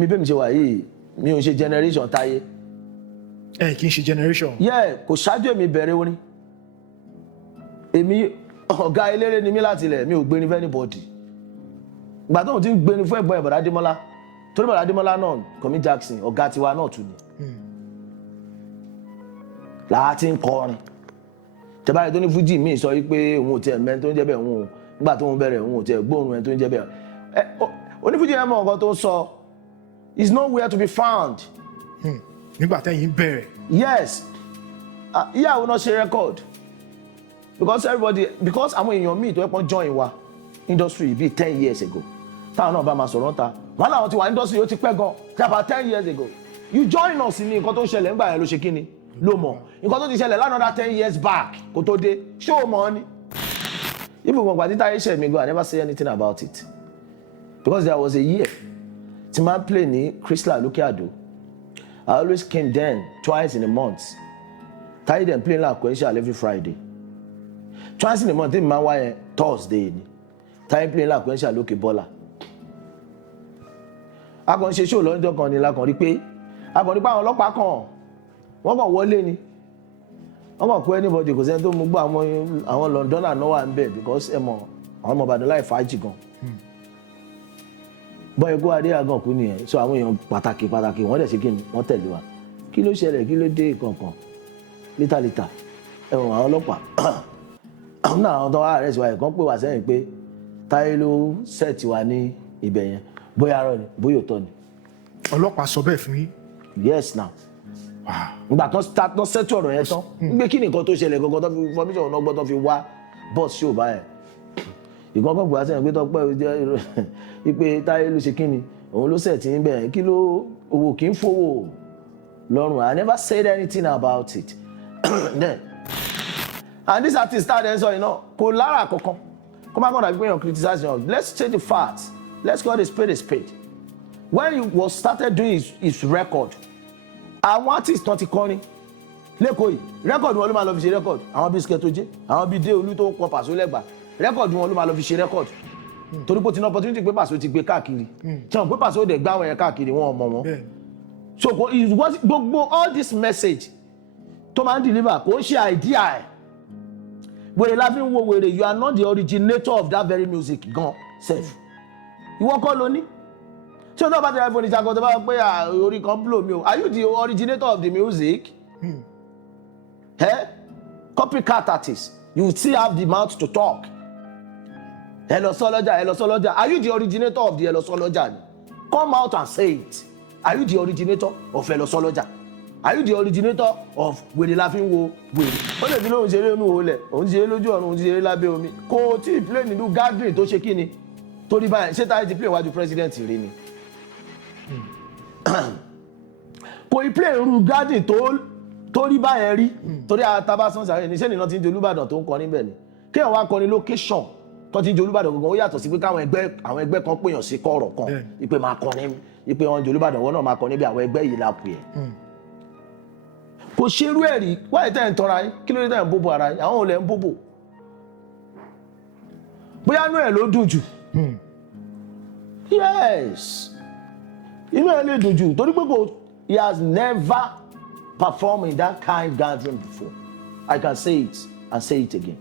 èmi bẹ́ẹ̀ mi ṣe wà yìí mi ò ṣe generation Taye. Kì í ṣe generation. Kò ṣáájú èmi bẹ̀rẹ̀ orin. Èmi ọ̀gá eléré ni mí láti ilẹ̀ mi ò gbérin fún anybody. Ìgbà tó ń ti ń gbérin fún ẹ̀gbọ́n Bọ̀dá Adémọ́lá torí Bọ̀dá Adémọ́lá náà Kọ̀mí Jackson ọ̀gá tiwa náà tún ni. Làá ti ń kọrin. Tẹ́báyé tó ní Fuji mi sọ wípé òun ò tiẹ̀ mẹ́rin tó ń jẹ́ bẹ́ẹ̀ òun nígbà tó ń bẹ̀rẹ̀ òun ò tiẹ̀ gbóòórùn ẹni tó ń jẹ́ bẹ́ẹ̀. Onífújì yẹn mọ̀ nǹkan tó ń sọ is nowhere to be found. Nígbà tẹ́yìn bẹ̀rẹ̀. Yes. Ìyàwó náà ṣe record. Because àwọn èèyàn míì tó ẹ̀pọ̀n join wa industry bíi 10 years ago. Táwọn náà bá máa sọ̀rọ̀ ta. Wọ́n láwọn ti wà industry ó ti pẹ́ gan. Ti about 10 years ago. You join us ní nǹkan tó ń ṣẹlẹ̀ ńgbà yẹn ló ṣe kí ni? Ló mọ̀. Nǹkan tó ti ṣẹlẹ̀ lánàá 10 years back kò tó dé. Ṣé o mọ̀ ni? Even when Gbàdí Táyé ṣẹ̀ mi go, I never say anything about it. Because there was a year. Tí máa play ní Crystal lókè Àdó. I always came then twice in a month. Taye dem play like Quenchal every Friday. Twice in a month, my wife Thursday. Taye play like Quenchal lókè Bọ́lá. A kàn ṣe show lọ́jọ́ kan ni la kàn rí pé àwọn ọlọ́pàá kan wọ́n kàn wọlé ni. Wọ́n kàn kó anybody kò sẹ́ni tó mú gbọ́ àwọn Londoner náà wà ń bẹ̀ because ẹ mọ̀ àwọn ọmọ Ìbàdàn láì fàájì gan. Bọ́n ẹ̀kọ́ adé àgàn kú nìyẹn so àwọn èèyàn pàtàkì wọ́n dẹ̀ ṣe kí ni wọ́n tẹ̀lé wa kí ló ṣẹlẹ̀ kí ló dé kankan lítàlítà ẹ̀wọ̀n àwọn ọlọ́pàá àwọn náà àwọn tó wá arrest wa ẹ̀kan pè wá sẹ́yìn pé Taye ló set wa ní ibẹ̀ yẹn bóyá arọ ni bóyá òótọ́ ni. Ọlọ́pàá sọ bẹ́ẹ̀ fún yín. Yes now. Ìgbà kan start tó settle ọ̀rọ̀ yẹn tán gbé kí nìkan tó ṣẹlẹ̀ gangan tó fi information ọ̀nà ọgbọ́n tó fi wá boss show báyẹn ìkọ́kọ́ gbọ́ àṣẹ ìpé tọ́pẹ́ ìpé Taye ló ṣe kíni òun ló sẹ̀ tí ń bẹ̀rẹ̀ kí ló owó kì í fowó lọ́rùn. I never said anything about it. Then and this artist started sọ iná kò lára kankan kó má kàn dàbí pé èèyàn criticize yàn. Let's take the facts. Let's call a spade a spade. When he was started doing his record àwọn artist tán ti kọrin lẹ́kọ̀ọ́ yìí record wọn ló máa lọ fi ṣe record àwọn bíi Sketoje àwọn bíi dé olú tó ń pọn Paso lẹ́gbàá record wọn ló máa lọ fi ṣe record torí pé tí ní opportunity pé Paso ti gbé káàkiri tí wọn pé Paso dẹ̀ gbá àwọn yẹn káàkiri wọn ọmọ wọn so gbogbo all this message tó máa ń deliver kò ń ṣe idea ẹ̀ wèrè la fi ń wo wèrè you are not the originator of that very music gan sef ìwọ kọ́ ló ní tí o náà bá tẹ̀lé iPhone ìṣàkóso tó bá pé orí kan blow mi o are you the originator of the music? Copycat artist you still have the mouth to talk. Ẹ lọ sọ́lọ́jà are you the originator of the ẹ lọ sọ́lọ́jà ni? Come out and say it. Are you the originator of ẹ lọ sọ́lọ́jà? Are you the originator of wèrè la fi ń wo wèrè? Ó lè fi lóhun ṣeré inú olẹ̀ òun ṣeré lójú ọ̀run òun ṣeré lábẹ́ omi kò tí ì play nínú gathering tó ṣe kí ni torí báyìí ṣé Taye ti play wájú president rí ni? Kò ì play irú gathering tó rí báyẹn rí torí àtàbásán sàrẹ́ ní sẹ́ni náà ti ń jẹ Olúbàdàn tó ń kọrin bẹ́ẹ̀ ni kí wọ́n wá kọrin location tó ti ń jẹ Olúbàdàn gbogbo ó yàtọ̀ sí pé káwọn ẹgbẹ́ kan pèèyàn sí kọ̀rọ̀ kan ìpè máa kọrin ìpè wọn jẹ Olúbàdàn wọn náà máa kọrin bí àwọn ẹgbẹ́ yìí la pè é. Kò ṣerú ẹ̀ rí wáyé tẹ̀ ń tọ́ra yín kí ló dé tẹ̀ ń bóbó ara yín àwọn ò lẹ̀ ń bóbó bóyá inú ẹ̀ ló dùn jù. Yes inú ẹ̀ lè dùn jù torí pé he has never performed in that kind of gathering before. I can say it and say it again.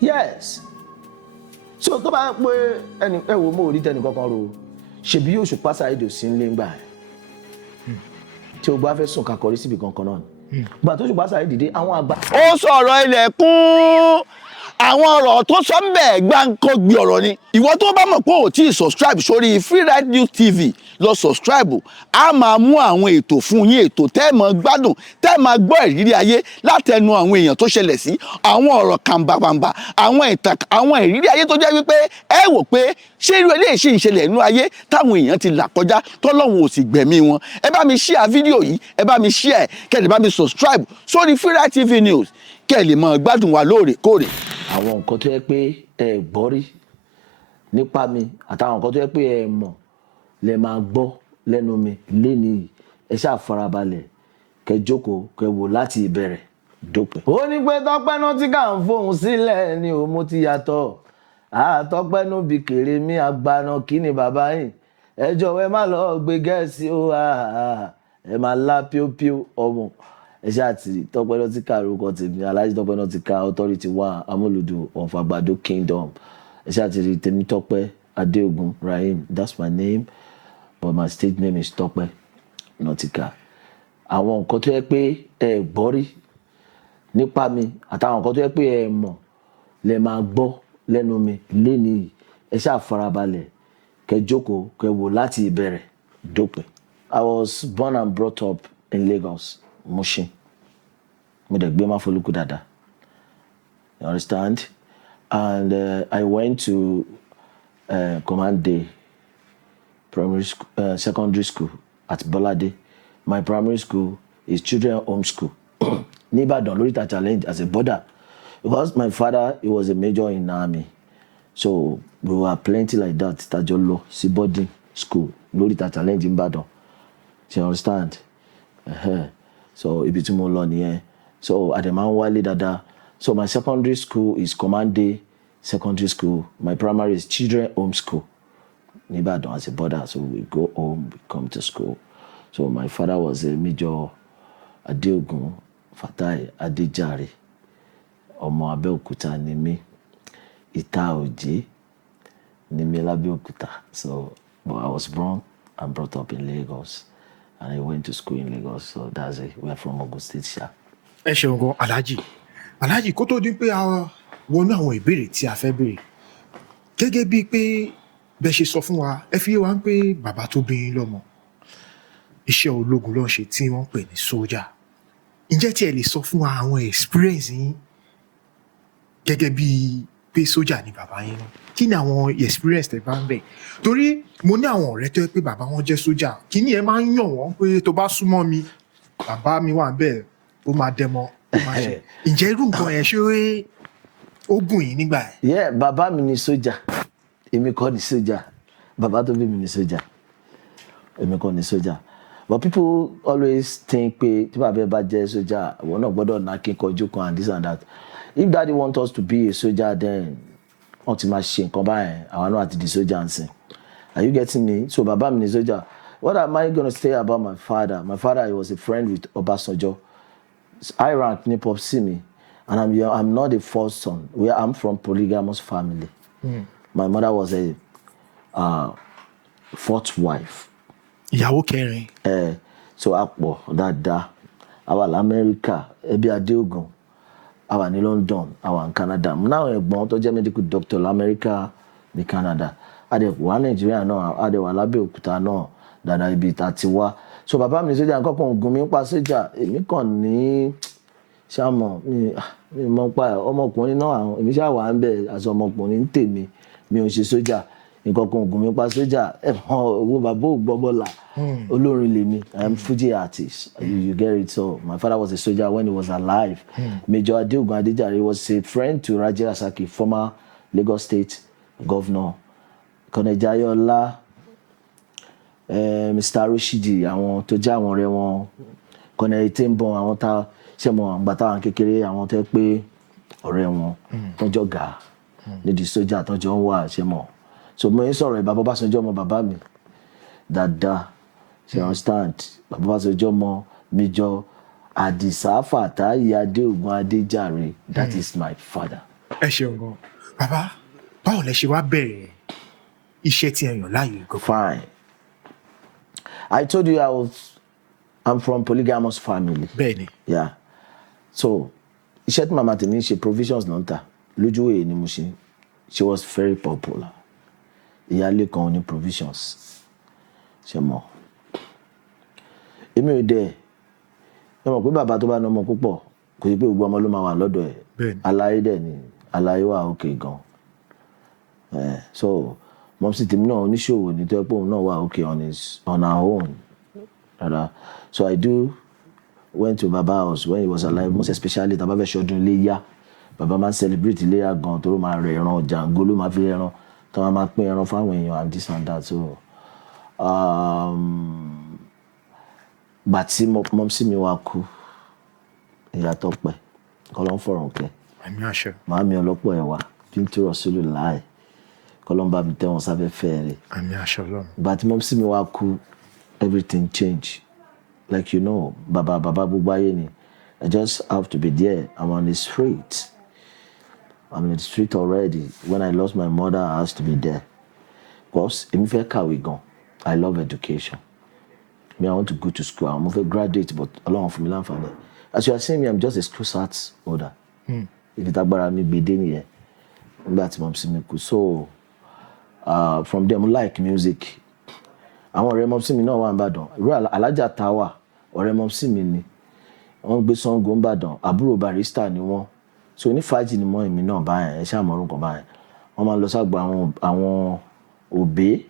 Yes. So tó bá pé ẹni ẹ wo mo rí tẹnì kankan ro ṣebí Òṣùpá Saheed sí ń lé ńgbà ẹ̀ tí o gbà fẹ́ sùn kakọrí síbi kankan náà ni gbà tó Òṣùpá Saheed dìde àwọn àgbà. Ó sọ̀rọ̀ ilẹ̀kùn àwọn ọ̀rọ̀ tó sọ ń bẹ̀ gbáǹkọ́gbì ọ̀rọ̀ ni. Ìwọ tó bá mọ̀ pé ò tí ì subscribe sórí Freeride News TV lọ subscribe a máa mú àwọn ètò fún yín ètò tẹ́ ẹ máa gbádùn tẹ́ ẹ máa gbọ́ ìrírí ayé látẹnu àwọn èèyàn tó ṣẹlẹ̀ sí àwọn ọ̀rọ̀ kàǹbàkàǹbà àwọn ìtàn àwọn ìrírí ayé tó jẹ́ wípé ẹ wò pé ṣé irú eléyìí ṣì ń ṣẹlẹ̀ nínú ayé táwọn èèyàn ti là kọjá tọ́lọ́run ò sì gbẹ̀mí wọn. Ẹ bá mi share fídíò yìí ẹ bá mi share kẹ́ ẹ bá mi subscribe sórí Freeride TV News kẹ́ ẹ lè máa gbádùn wa lóòrèkóòrè. Àwọn nǹkan tó yẹ pé ẹ gbọ́ rí nípa mi àtàwọn nǹkan tó yẹ pé ẹ mọ̀ lẹ máa gbọ́ lẹ́nu mi lénìí ẹ ṣáà farabalẹ̀ kẹ́ jókòó kẹ́ wò láti ìbẹ̀rẹ̀ dópin. Ó ní pé Tope Nautical ń fohùn sílẹ̀ ni mo ti yàtọ̀ Tọ́pẹ́ nù bí kèrè mi àgbàna kí ni bàbá yìí ẹ jọ̀wọ́ ẹ má lọ gbé gẹ̀ẹ́sì ó ẹ máa lá píópíó ọmọ ẹ ṣáà ti Tope Nautical orúkọ tèmi Alhaji Tope Nautical authority wa amúlùdù of Àgbàdo kingdom ẹ ṣáà ti rí tèmi Tope Adeogun Rahim, that's my name but my stage name is Tope Nautical. Àwọn nǹkan tó yẹ pé ẹ gbọ́ rí nípa mi àtàwọn nǹkan tó yẹ pé ẹ mọ̀ lẹ máa gbọ́ lẹ́nu mi lénìí ẹ ṣáà farabalẹ̀ kẹ́ jókòó kẹ́ wò láti ìbẹ̀rẹ̀ dópin. I was born and brought up in Lagos, Mushin. Mo dẹ̀ gbé Máfolúkú dáadáa. You understand? And I went to Command Day secondary school at Bolade. My primary school is Children Home School. Ní Ìbàdàn lóríta challenge as a border. Because my father, he was a major in the army. So we were plenty like that. Tajọ lọ sí boarding school lóríta challenge in Ìbàdàn. You understand? So ibi tí mo lọ nìyẹn. So àdèmá ń wálé dáadáa. So my secondary school is Command Day Secondary School. My primary is Children Home School. Ní Ìbàdàn as a border. So we go home, we come to school. So my father was a Major Adeogun Fatai Adejare. Ọmọ Abẹ́òkúta ni mí. Ìta Òjé ni mí l'Abẹ́òkúta. So but I was born and brought up in Lagos. And I went to school in Lagos. So that's it. We are from Ogun State, sha. ẹ ṣeun gan Alhaji kó tó di pé a wọnú àwọn ìbéèrè tí a fẹ́ béèrè gẹ́gẹ́ bíi pé bẹ́ ṣe sọ fún wa ẹ fi yé wa pé bàbá tó bí yín lọ́mọ iṣẹ́ ológun ló ń ṣe tí wọ́n ń pè ní sójà ǹjẹ́ tí ẹ lè sọ fún wa àwọn experience yín gẹ́gẹ́ bíi pé sójà ni bàbá yín náà kí ni àwọn experience tẹ́ bá ń bẹ̀ torí mo ní àwọn ọ̀rẹ́ tó yẹ pé bàbá wọn jẹ́ sójà kí ni ẹ máa ń yàn wọ́n pé tó bá súnmọ́ mi bàbá mi wà bẹ́ẹ̀ ó máa dẹmọ ó máa ṣe ǹjẹ́ irú nǹkan yẹn ṣé ó gùn yín nígbà yẹn. Yeah, bàbá mi ni sójà èmi kọ́ ni sójà bàbá tó bí mi ni sójà èmi kọ́ ni sójà but people always think pé tí bàbá ẹ bá jẹ́ sójà àwọn náà gbọ́dọ̀ ná kíkanjú kan and this and that if daddy want us to be a soldier then wọ́n ti máa ṣe nǹkan báyẹn àwọn náà àti di sójà ń sìn are you getting me so bàbá mi ni sójà. What am I going to say about my father? My father, he was a friend with Obasanjo. I rank ní popsi mi, and I'm not the first son. I'm from polygamous family. My mother was a fourth wife. Ìyàwó kẹrin. So a pọ̀ dáadáa. A wà l'Amẹ́ríkà, ẹbí Adéògùn. A wà ní London, a wà ní Canada. Mo náà ẹ̀gbọ́n tó jẹ́ medical doctor l'Amẹ́ríkà ní Canada. A dẹ̀ wà Nàìjíríà náà, a dẹ̀ wà l'Abẹ́òkúta náà. Dada ibi ìta ti wá so bàbá mi sójà nǹkan kan ògùn mi ń pa sójà èmi kàn ní ṣàmọ mi mọ pa ọmọkùnrin náà àwọn èmi ṣáà wà ń bẹ àti ọmọkùnrin ń tèmi mi ò ṣe sójà nǹkan kan ògùn mi ń pa sójà ẹ̀fọn owó bàbá ò gbọ́bọ́là olórin lèmi I am Fuji artist you get it so my father was a soldier when he was alive Major Adeogun Adejare was a friend to Raji Rasaki former Lagos State governor Kọ̀nẹ́jayọ̀lá Mr. Roshidi àwọn tó jẹ́ àwọn ọ̀rẹ́ wọn Kọ̀nẹ́tẹ́ ń bọ̀ àwọn tá ṣe mọ̀ àgbà táwọn kékeré àwọn tó pé ọ̀rẹ́ wọn tọ́jọ́ gà nídìí sójà tọ́jọ́ ń wà ṣe mọ̀ so mo ń sọ̀rọ̀ ìbá Ọbásanjọ́ ọmọ bàbá mi dáadáa ṣe understand bàbá Ọbásanjọ́ ọmọ Major Àdìsá Fàtáyì Adéògùn Adéjàre that is my father. ẹ ṣeun gan bàbá báwo lẹ ṣe wá bẹ̀rẹ̀ iṣẹ́ tí ẹ yàn láàyò gan. Fine. I told you I'm from polygamous family. Bẹ́ẹ̀ni. Yeah. So, iṣẹ́ tí màmá tèmi ṣe provisions náà ń tà lójú èyí ni mo ṣe. She was very popular. Ìyáálé kan ní provisions. Ṣé mọ̀? Èmi ò dẹ̀. Ẹ mọ̀ pé bàbá tó bá ní ọmọ púpọ̀ kò sí pé gbogbo ọmọ ló máa wà lọ́dọ̀ ẹ̀. Bẹ́ẹ̀ni. Aláyé dẹ̀ ni aláyé wà òkè gan. So mọ̀mísí tèmi náà oníṣòwò ní tó yẹ pé òun náà wà okay on her own. So I went to Baba house when he was alive most especially tàbá fẹ́ ṣọdún Iléyá bàbá máa ń celebrate Iléyá gan tó ló máa rẹ ẹran Jàngó ló máa fi ẹran tó máa pín ẹran fáwọn èèyàn and this and that so gbà tí mọ̀mísí mi wá kú ìyá Tọ́pẹ́ kọ́ ló ń fọ̀rọ̀ kẹ́ àmì àṣẹ. màámi ọlọ́pọ̀ ẹ̀wà Bíntú Rasulullah kọlọ́mbà mi tẹ́ wọn sáfẹ́ fẹ́ rẹ̀. àmì àṣẹ Ọlọ́run. Ìgbà tí mọ́mísí mi wá kú, everything change. Like bàbá gbogbo ayé ni. I just have to be there. I'm on the street. I'm in the street already. When I lost my mother, I has to be there. Because èmi fẹ́ kàwé gan. I love education. I want to go to school. I'm a graduate, but Ọlọ́run fún mi láǹfààní. As you are seeing me, I'm just a school sat holder. If ìtagbára mi gbèdé nìyẹn. Nígbà tí mọ́mísí mi kú. So from them, I like music. Àwọn ọ̀rẹ́ mọ́mísí mi náà wà n'Íbàdàn. Irú Alájà Táwà, ọ̀rẹ́ mọ́mísí mi ni. Wọ́n gbé Ṣàngó n'Íbàdàn. Àbúrò barista ni wọ́n. So ní fàájì ni mọ́ èmi náà báyẹn. Ẹ ṣáà mọ̀ orúkọ báyẹn. Wọ́n máa ń lọ ságbo àwọn òbé.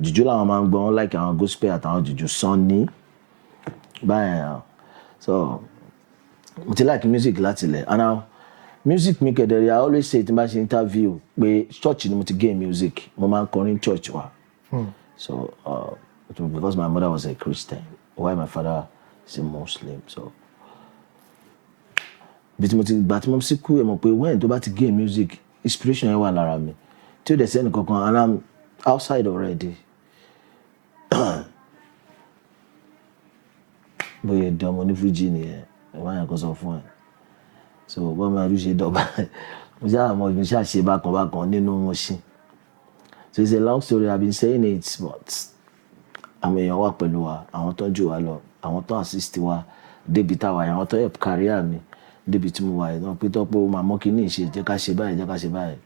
Jùjú làwọn máa ń gbọ́. Wọ́n like àwọn gospel àtàwọn jùjú Sunny. Báyẹn. So mo ti like music láti ilẹ̀. And now music mi kẹ̀dẹ̀rẹ̀, I always say tí n bá ṣe interview pé church ni mo ti gain music. Mo máa ń kọrin church wa. So because my mother was a Christian, while my father is a Muslim. So but mo ti gbà tí mo sì kú ẹ mọ̀ pé when tó bá ti gain music, inspiration yẹn wà lára mi. Tí ó dẹ̀ sẹ́ni kankan, and I'm outside already. Bóyá ìdánmọ̀ ní Fuji nìyẹn, ẹ̀wọ̀n yẹn kò sọ fún ẹ. So bọ́n máa rí ṣe dọ́gba. Mo ṣáà mọ̀ ìgbín ṣáà ṣe bákan nínú Mushin. So it's a long story. I've been saying it, but àwọn èèyàn wà pẹ̀lú wa, àwọn tó ń jù wá lọ, àwọn tó assist wa, débi táwa yẹn, àwọn tó help career mi, débi tí mo wà yẹn, pé tó pé ó máa mọ́ kí ní ìṣe, jẹ́ ká ṣe báyìí.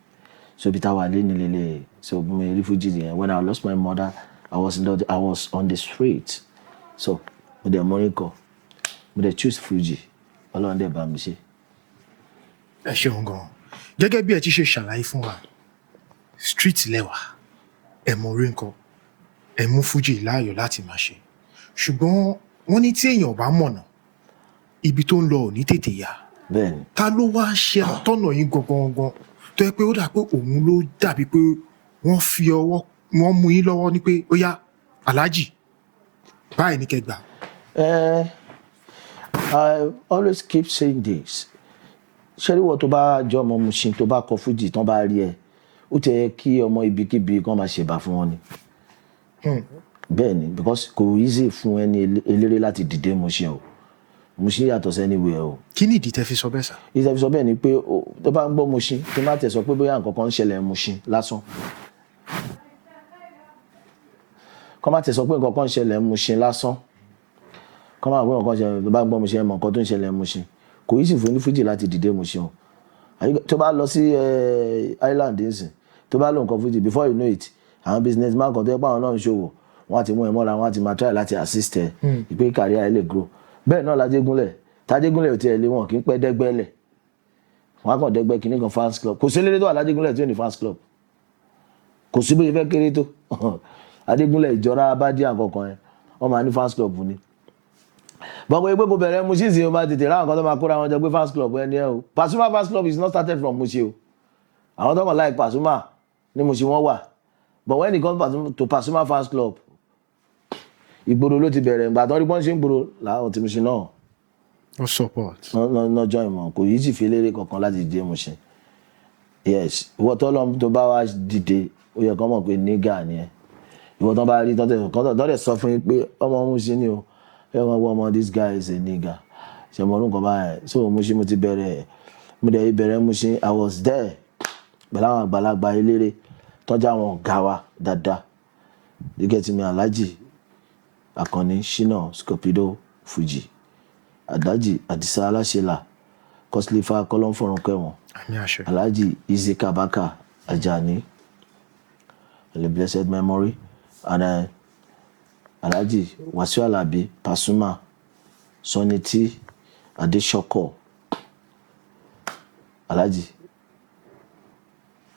So ibi táwa lé ní lélẹ̀. So mo rí Fuji yẹn. When I lost my mother, I was on the street. So mo dẹ̀ mọ́rin kọ, mo dẹ̀ choose Fuji. Ọlọ́run dẹ̀ bá mi ṣe. Ẹ ṣeun gan. Gẹ́gẹ́ bí ẹ ti ṣe ṣàlàyé fún wa, street lẹ́wà, ẹ mọ orin kọ, ẹ mú Fuji láàyò láti máa ṣe. Ṣùgbọ́n wọ́n ní tí èèyàn bá mọ̀nà, ibi tó ń lọ ò ní tètè yá. Bẹ́ẹ̀ni. Ta ló wá ṣe àtọ́nà yín gangan tó yẹ pé ó dà pé òun ló dàbí pé wọ́n mú yín lọ́wọ́ ní pé ó yá Alhaji báyìí ní kẹgbà. I always keep saying this. Ṣé rí wọ́n tó bá jọ ọmọ Mushin tó bá kọ Fuji tán bá rí ẹ, ó ti yẹ kí ọmọ ibikíbi kan máa ṣèbà fún wọn ni. Bẹ́ẹ̀ni, because kò easy fún ẹni eléré láti dìde Mushin o. Mushin yàtọ̀ sí anywhere o. Kí ni ìdí tẹ́ fi sọ bẹ́ẹ̀ sà? Ìdí tẹ́ fi sọ bẹ́ẹ̀ ni pé tó bá ń gbọ́ Mushin, tí má tẹ̀ sọ pé bóyá nǹkan kan ń ṣẹlẹ̀ Mushin lásán. Kọ́ má tẹ̀ sọ pé nǹkan kan ń ṣẹlẹ̀ Mushin lásán. Kọ́ má gbọ́ nǹkan ṣẹlẹ̀, tó bá ń gbọ́ Mushin ẹ mọ̀ nǹkan tó ń ṣẹlẹ̀ Mushin. Kò easy fún Fuji láti dìde Mushin o. Tó bá lọ sí island nsìn, tó bá lọ nǹkan Fuji, before you know it, àwọn businessman kan tó yẹ pé àwọn náà ń ṣòwò, wọ́n á ti mú ẹ mọ́ra, wọ́n á ti máa try láti assist ẹ, ìpè career ẹ lè grow. Bẹ́ẹ̀ náà l'Ajégúnlẹ̀, t'Ajégúnlẹ̀ ò tiẹ̀ lé wọn kì í pẹ́ dẹ́gbẹ́lẹ̀. Wọ́n á kàn dẹ́gbẹ́ kìíní kan fans club. Kò sí eléré tó wà l'Ajégúnlẹ̀ tí ò ní fans club. Kò sí bóyá fẹ́ kéré tó. Ajégúnlẹ̀ ìjọra abádíà kankan yẹn, wọ́n máa ní fans club ni. Bọ́n pé kò bẹ̀rẹ̀ Mushin sí o máa tètè ráwọn kan tó máa kóra wọn jọ pé fans club ẹni ẹ o. Pasuma fans club is not started from Mushin o. Àwọn tó kàn like Pasuma ní Mushin wọ́n wà. But when it comes to Pasuma fans club, ìgboro ló ti bẹ̀rẹ̀. Ìgbà tó rí bọ́n ṣe ń gboro làwọn ti Mushin náà. No support. No join mọ́. Kò yí sì fi eléré kankan láti dìde Mushin. Yes, ìwọ tó lọ tó bá wá dìde, ó yẹ kó mọ̀ pé nígà ni ẹ. Ìwọ tó bá rí tọ́tẹ̀ sọ fún yín pé ọmọ Mushin ni o. Ọmọ this guy is a nigga. Ṣé mo orúkọ báyẹn? So Mushin mo ti bẹ̀rẹ̀. Mo dẹ̀ bẹ̀rẹ̀ Mushin. I was there. Pẹ̀lú àwọn àgbàlagbà eléré tọ́jú àwọn ọ̀gá wa dáadáa. You get me? Alhaji, Akànní, Shina, Scorpido, Fuji, Adaji, Adisa Aláṣẹlà, Kọ́sílífà Kọ́lọ́nfọ̀rún kẹwọn. Àmì àṣẹ. Alhaji Easy Kabaka Ajani, the blessed memory, and Alhaji Wasiu Alabi, Pasuma, Sunny T, Adesoko, Alhaji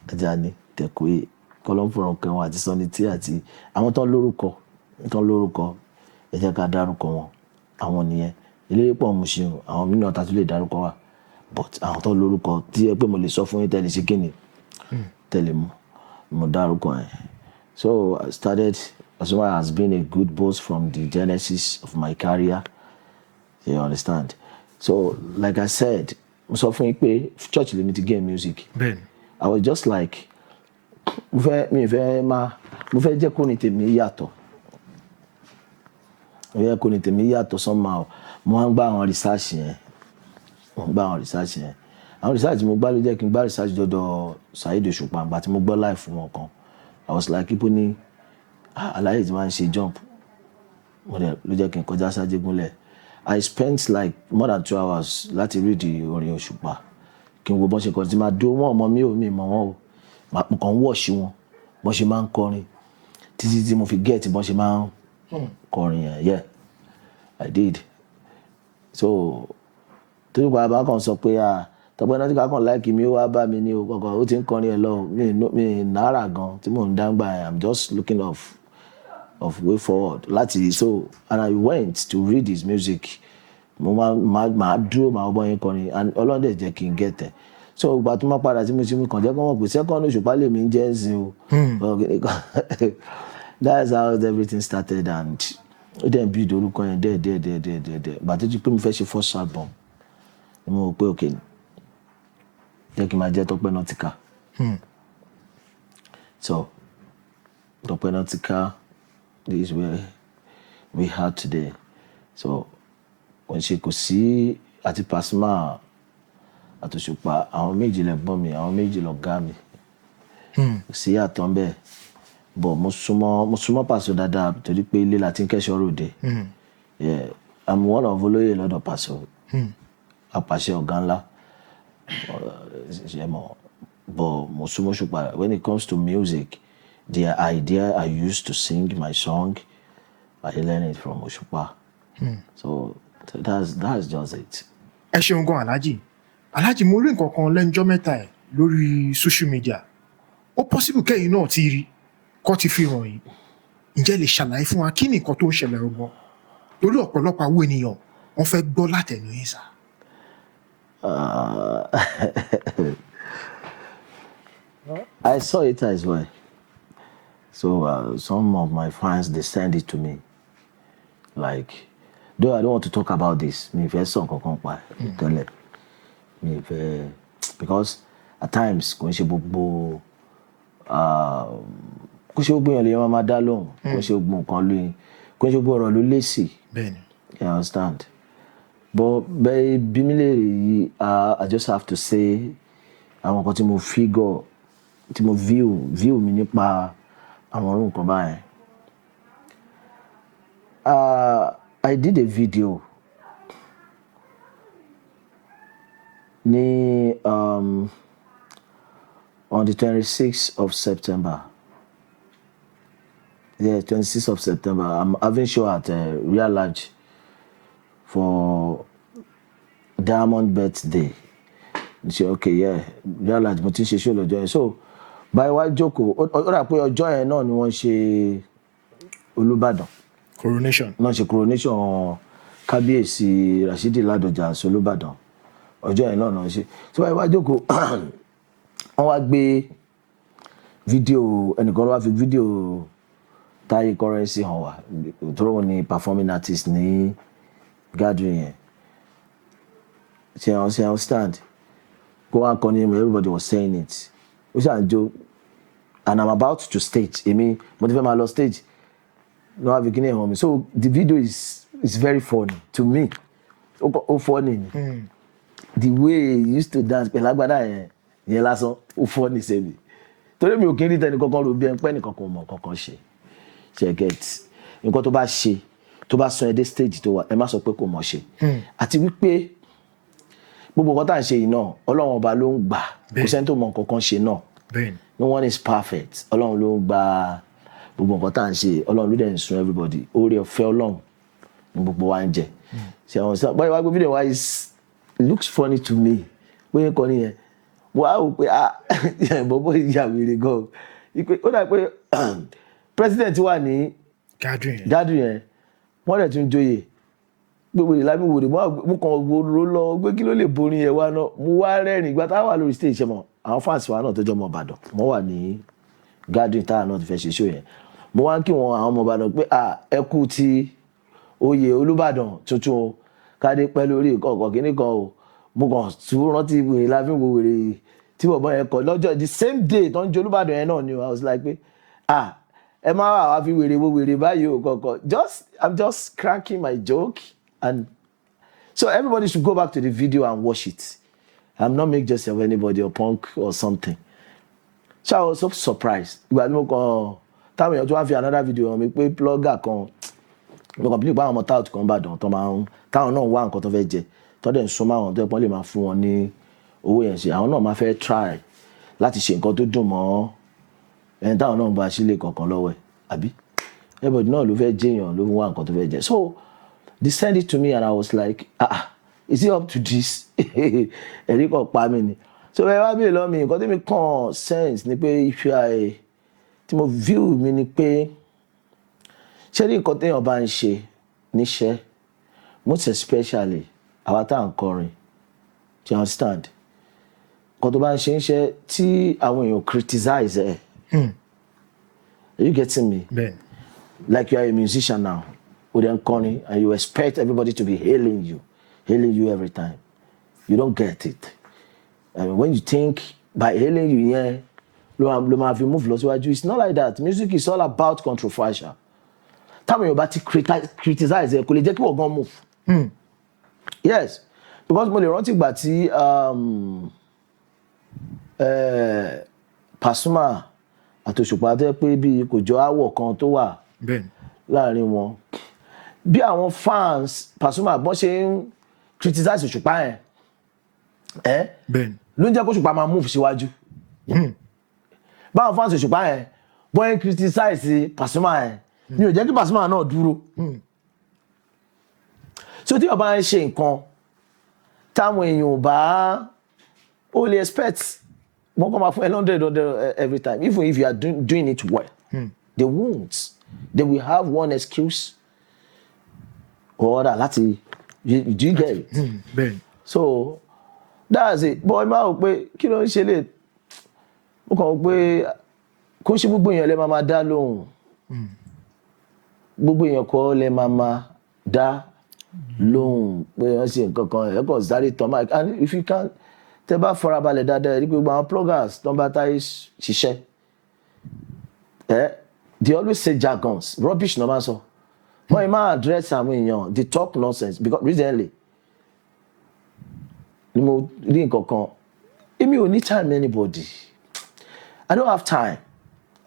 Ajani, Tẹ̀kúyè, Kọ́lọ́nfọ̀rún kẹwọn àti Sunny T àti àwọn tó lórúkọ ẹ jẹ́ ká dárúkọ wọn. Àwọn nìyẹn. Eléré pọ̀ Mushin o, àwọn mìíràn tá tún lè dárúkọ wa. But àwọn tó lórúkọ tí ẹ pé mo lè sọ fún yín tẹ́lẹ̀ ṣe kíni tẹ́lẹ̀ mo dárúkọ ẹ̀. So I started. Pasuma has been a good boss from the genesis of my career. You understand? So like I said, mo sọ fún yín pé church lè mi ti gain music. Bẹ́ẹ̀ni. I was just like mo fẹ́ jẹ́ kó ní tèmi yàtọ̀. Mo fẹ́ kó ní tèmi yàtọ̀ somehow. Mo máa ń gbá àwọn research yẹn. Àwọn research mo gbá ló jẹ́ kí n gbá research dọ́dọ̀ Saheed Òṣùpá àgbà tí mo gbọ́ live fún wọn kan. I was like people ní àlàyé tí máa ń ṣe jump. Ló jẹ́ kí n kọjá sájégúnlẹ̀. I spent like more than 2 hours láti read orin Òṣùpá. Kí n wo bọ́n ṣe kọrin tí máa dó wọn ọmọ mi ò mi mọ̀ wọn o. Mo kàn ń watch wọn bọ́n ṣe máa ń kọrin títí tí mo fi get bọ́n ṣe máa ń kọrin yẹn. Yeah, I did. So torí pa bá kàn sọ pé Tope Nautical kàn like mi ó wá bá mi ní o kọ̀ọ̀kan ó ti ń kọrin ẹ̀ lọ mi náírà gan tí mò ń dáńgbà. I'm just looking of way forward láti so and I went to read his music. Mo máa dúró máa bọ́ yín kọrin and Ọlọ́run dẹ̀ jẹ́ kí n get ẹ̀. So ìgbà tó máa padà tí mo kàn jẹ́ kó mọ̀ pé second Òṣùpá lè mi jẹ́ ẹ̀sìn o. That's how everything started and ó dẹ̀ build orúkọ yẹn dẹ̀. Ìgbà tó ti pé mo fẹ́ ṣe first album ni mo rò pé okay jẹ́ kí n máa jẹ́ Tope Nautical. So Tope Nautical is where we are today. So kò sí àti Pasuma àti Òṣùpá àwọn méjì lẹ̀gbọ́n mi àwọn méjì lọ̀gá mi. Kò sí àtọ̀ ń bẹ̀. But mo súnmọ́ Paso dáadáa torí pé ilé la ti ń kẹ́ṣọ́ ròde. Yeah, I'm one of olóyè lọ́dọ̀ Paso. Apàṣẹ ọ̀gá ńlá. But mo súnmọ́ Òṣùpá. When it comes to music, the idea I used to sing my song, I learned it from Òṣùpá. So that's just it. Ẹ ṣeun gan Alhaji mo rí nǹkan kan lẹ́njọ́ mẹ́ta ẹ̀ lórí social media. Ó possible kẹ́yìn náà ti rí kọ́ ti fi hàn yín. Ǹjẹ́ lè ṣàlàyé fún wa kí ni nǹkan tó ń ṣẹlẹ̀ ọgbọ́n? Torí ọ̀pọ̀lọpọ̀ àwọn ènìyàn wọ́n fẹ́ gbọ́ látẹnu yín sá. I saw it as well. So some of my fans, they send it to me. Like, though I don't want to talk about this, because at times, kò ṣe gbogbo yẹn lè máa dá lóhùn, kò ṣe gbogbo nǹkan lóyún, kò ṣe gbogbo ọ̀rọ̀ ló lésì. You understand? But bí mi lè rí, I just have to say àwọn nǹkan tí mo figure, tí mo view mi nípa àwọn ọ̀rọ̀ nǹkan báyẹn. I did a video on the 26th of September. Yeah, 26th of September. I'm having show at Real Lodge for Diamond birthday. She okay, yeah, Real Lodge mo ti ṣe show lọ́jọ́ yẹn. So by wá jókòó, ó rà pé ọjọ́ yẹn náà ni wọ́n ṣe Olúbàdàn. Coronation. Náà ṣe coronation Kábíyèsí Rashidi Ládọjà Olúbàdàn. Ọjọ́ yẹn náà ṣe. So by wá jókòó, wọ́n wá gbé fídíò ẹnìkan wá fi fídíò Taye currency hàn wá. Tó ní performing artist ní gathering yẹn. Ṣé understand? Go and call him, everybody was saying it. Ó ṣáà ń jó. And I'm about to stage. Èmi mo ti fẹ́ máa lọ stage. No have beginning home. So the video is very funny to me. Ó funny. The way he used to dance pẹ̀lú agbádá yẹn lásán ó funny ṣe mi. Torí mi ò kí n rí tẹni kankan ro bí ẹni pé ẹnì kankan mọ̀ kankan ṣe. Ṣe get nǹkan tó bá ṣe tó bá sọ ẹ dé stage tó wà ẹ má sọ pé kò mọ̀ ṣe. Àti wípé gbogbo nǹkan tá à ń ṣe yìí náà Ọlọ́run ọba ló ń gbà kò sẹ́ni tó mọ̀ kankan ṣe náà. No one is perfect. Ọlọ́run ló ń gbà gbogbo nǹkan tá à ń ṣe Ọlọ́run ló dẹ̀ ń sun everybody. Oore ọ̀fẹ́ Ọlọ́run ni gbogbo wa ń jẹ. Ṣé àwọn sọ báyìí wá gbé fídíò wá it looks funny to me. Bóyá kọ́ nìyẹn wọ́n á wò pé bọ́bọ́ ìyá wèrè gan-an. Ó dà pé president wà ní gathering yẹn wọ́n dẹ̀ tún joyè gbogbo ìlànà ìwòrè mo kàn wò lọ gbé kí ló lè borí yẹn wá náà mo wá rẹ́rìn ìgbà táwa wà lórí stage ṣe mọ̀ àwọn fans wa náà tó jọ ọmọ Ìbàdàn wọ́n wà ní gathering táwa náà ti fẹ́ ṣe show yẹn mo wá ń kí wọn àwọn ọmọ Ìbàdàn pé ẹ kú ti oyè Olúbàdàn tuntun o kádé pẹ́ lórí ìkọ̀ọ̀kan kìíní kan o mo kàn tún rántí wèrè láfi wo wèrè tí bọ̀bọ̀ yẹn kọ lọ́jọ́ the same day tó ń jẹ Olúbàdàn yẹn náà ni I was like pé ẹ má wà wá fi wèrè wo wèrè báyìí o kọ̀ọ̀kan I'm just cracking my joke and so everybody should go back to the video and watch it. I'm not make just of anybody or punk or something. So I was so surprised. Ìgbà tí mo kàn táwọn èèyàn tó wá fi another video hàn mi pé blogger kan mo kàn bí nípa àwọn ọmọ táwọn kan bàdàn tó máa ń táwọn náà wá nǹkan tó fẹ́ jẹ tó dẹ̀ ń súnmọ́ àwọn tó yẹ pọ́n lè máa fún wọn ní owó yẹn ṣe àwọn náà máa fẹ́ try láti ṣe nǹkan tó dùn mọ́ ẹni táwọn náà ń bá sílé kankan lọ́wọ́ ẹ̀ àbí everybody náà ló fẹ́ jẹyàn ló ń wá nǹkan tó fẹ́ jẹ so they send it to me and I was like is it up to this ẹ̀rí kan pa mí ni so ẹ wá bèèrè lọ́mí nǹkan tí mi kàn sense ni pé ìfẹ́ tí mo view mi ni pé ṣé ní nǹkan téèyàn bá ń ṣe níṣẹ́ most especially àwa tá à ń kọrin do you understand nǹkan tó bá ń ṣe ń ṣe tí àwọn èèyàn criticize ẹ are you getting me like you are a musician now o dey kọrin and you expect everybody to be hailing you every time you don't get it when you think by hailing you yẹn ló máa fi move lọ síwájú it's not like that music is all about controversial táwọn èèyàn bá ti criticize ẹ kò lè jẹ́ kí wọ́n gan move yes because mo lè rántí ìgbà tí Pasuma àti Òṣùpá tẹ́ pé bí kò jọ áwọ̀ kan tó wà láàrin wọn bí àwọn fans Pasuma bọ́n ṣe ń criticize Òṣùpá yẹn ló ń jẹ́ kó Òṣùpá máa move síwájú báwọn fans Òṣùpá yẹn bọ́n ń criticize Pasuma yẹn mi ò jẹ́ kí Pasuma náà dúró so tí ọba ń ṣe nǹkan táwọn èèyàn bá ó lè expect wọ́n kọ́ máa fún 100 every time even if you are doing it well they won't they will have one excuse or other láti do you get it so that's it but ẹ máa rò pé kí ló ń ṣe lè mo kàn rò pé kó ṣe gbogbo èèyàn lè máa dá lóhùn gbogbo èèyàn kọ́ lè máa dá lóhùn pé wọ́n ṣe nǹkan kan ẹ̀ kàn sáré tán máa and if you can tẹ́ bá farabalẹ̀ dáadáa ẹ̀ rí pé gbogbo àwọn pluggers tó ń bá Táyé ṣiṣẹ́ they always say jargons rubbish no máa sọ wọ́n yìí máa address àwọn èèyàn they talk nonsense because recently ni mo rí nǹkan kan èmi ò ní time anybody I don't have time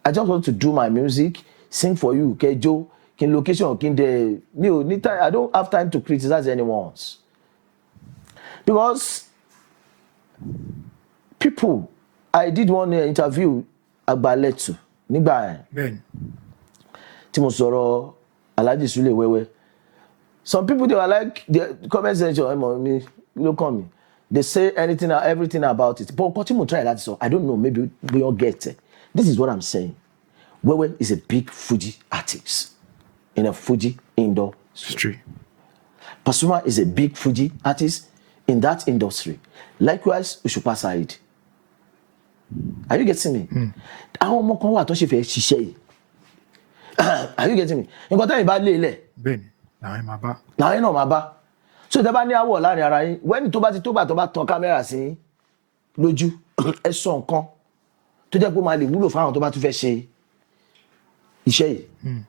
I just want to do my music sing for you kẹjọ kí n location kí n dẹ mi ò ní time I don't have time to criticize anyone because people I did one interview Agbaletu nígbà yẹn tí mo sọ̀rọ̀ Alhaji Sule wẹ́wẹ́ some people they were like the comment section mi ló kàn mí they say anything and everything about it but nǹkan tí mo try láti sọ I don't know maybe we all get it this is what I'm saying Wewe is a big Fuji artist in a Fuji industry. Pasuma is a big Fuji artist in that industry. Likewise, Òṣùpá side. Are you getting me? Àwọn ọmọ kan wà tó ṣe fẹ́ ṣiṣẹ́ yìí. Are you getting me? Nǹkan tẹ́yìn bá lé ilẹ̀. Bẹ́ẹ̀ni, làwọn ẹ̀ máa bá. Làwọn ẹ̀ náà máa bá. So tẹ́ bá ní àwọ̀ láàrin ara yín, wẹ́ni tó bá ti tó bá tan kámẹ́rà sí lójú, ẹ sọ nǹkan tó jẹ́ pé ó máa lè wúlò fáwọn tó bá tún fẹ́ ṣe iṣẹ́ yìí.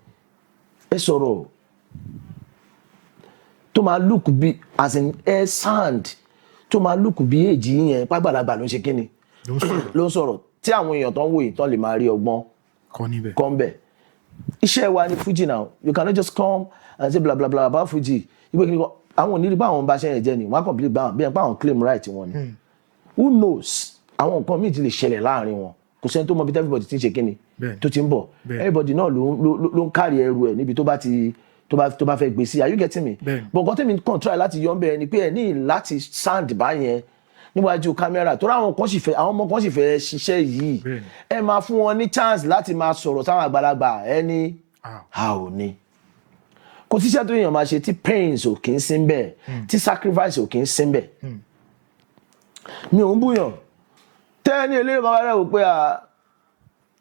Ẹ sọ̀rọ̀ tó máa look bí as in air sand tó máa look bí èjì yẹn pàgbàlagbà ló ń ṣe kíni ló ń sọ̀rọ̀ tí àwọn èèyàn tó ń wò yìí tán lè máa rí ọgbọ́n kọ́ ń bẹ̀. Iṣẹ́ wa ni Fuji now you cannot just come and say bla bla bla about Fuji ìgbé kí ni àwọn onírí bá àwọn bá ṣe yẹn jẹ́ ni wọ́n á complete bá bí ẹ̀ pa àwọn claim right wọn ni who knows àwọn nǹkan míì ti lè ṣẹlẹ̀ láàrin wọn kò sẹ́ni tó mọ bí everybody ti ń ṣe kíni tó ti ń bọ̀ everybody náà ló ń kárí ẹrù ẹ̀ níbi tó bá fẹ́ gbé sí are you getting me but nǹkan tẹ́mi kàn try láti yọ ọ́ bẹ́ẹ̀ ni pé ẹ ní láti sound báyẹn níwájú kámẹ́rà tó ráwọn kan sì fẹ́ àwọn ọmọ kan sì fẹ́ ṣiṣẹ́ yìí ẹ máa fún wọn ní chance láti máa sọ̀rọ̀ sáwọn àgbàlagbà ẹni a ò ní kò síṣẹ́ tó yàn máa ṣe tí pains ò kì í sí bẹ́ẹ̀ tí sacrifice ò kì í sí bẹ́ẹ̀ mi ò ń búyàn tẹ́ni eléré bàbá rẹ̀ wò pé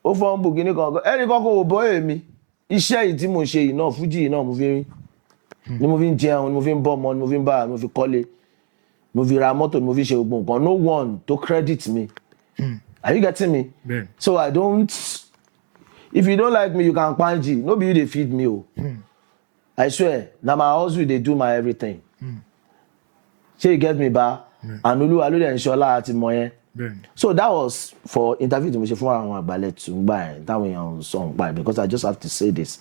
ó fọ́n bù kíní kankan ẹnì kankan ò bọ́ èmi iṣẹ́ yìí tí mo ṣe yìí náà Fuji yìí náà ni mo fi ń jẹun ni mo fi ń bọ́ ọmọ ni mo fi ń bá mo fi kọ́lé mo fi ra mọ́tò ni mo fi ṣe gbogbo nǹkan no one to credit me Are you getting me? Yeah. So I don't. If you don't like me, you can panji. No be you dey feed me. Oh. I swear. Now my hustle they do my everything. Shey you get me ba? And Oluwa lo de nshola àti mo yen. So that was for interview tí mo ṣe fún àwọn àgbàlẹ̀ tún gbà ẹ̀ táwọn èèyàn sọ ń pa ẹ̀ because I just have to say this.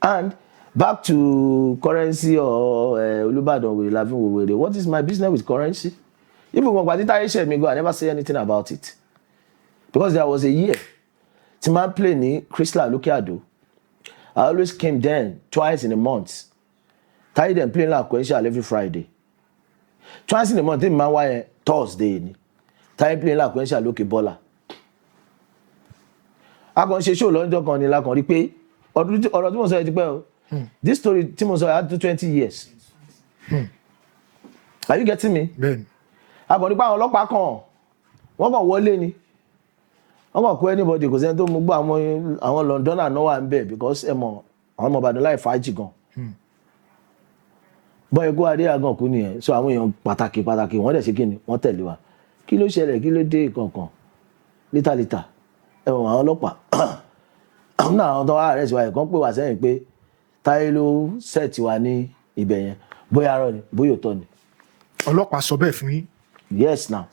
And back to currency or Olúbàdàn wèrè la fi ń wo wèrè. What is my business with currency? Even when Taye Taye me go, I never say anything about it. Because there was a year. Tí máa ń play ní Crystal lókè Àdó. I always came then twice in a month. Taye dem play like Sequential every Friday. Twice in a month, tí máa ń wá yẹn Thursday ni. Taye play like Sequential lókè Bọ́lá. A kàn ṣe show lọ́jọ́ kan ni la kàn rí pé ọ̀rọ̀ tí mo sọ yẹn ti pẹ́ o. This story tí mo sọ yẹn had 20 years. Are you getting me? A kàn rí pé àwọn ọlọ́pàá kan wọ́n kàn wọlé ni. Wọ́n kàn kó anybody kò sẹ́ni tó mú gbọ́ àwọn Londoner náà wà ń bẹ̀ because ẹ mọ̀ àwọn ọmọ Ìbàdàn láì fàájì gan. Bọ́ ẹ̀kọ́ adé àgàn kú nìyẹn so àwọn èèyàn pàtàkì wọ́n dẹ̀ ṣe kí ni wọ́n tẹ̀lé wa. Kí ló ṣẹlẹ̀ kí ló dé kankan lítà ẹ̀wọ̀n àwọn ọlọ́pàá àwọn náà àwọn tó wá arrest wa ẹ̀kan pè wá sẹ́yìn pé Taye ló set wa ní ibẹ̀ yẹn bóyá arọ ni bóyá òótọ́ ni. Ọlọ́pàá sọ bẹ́ẹ̀ fún yín. Yes now.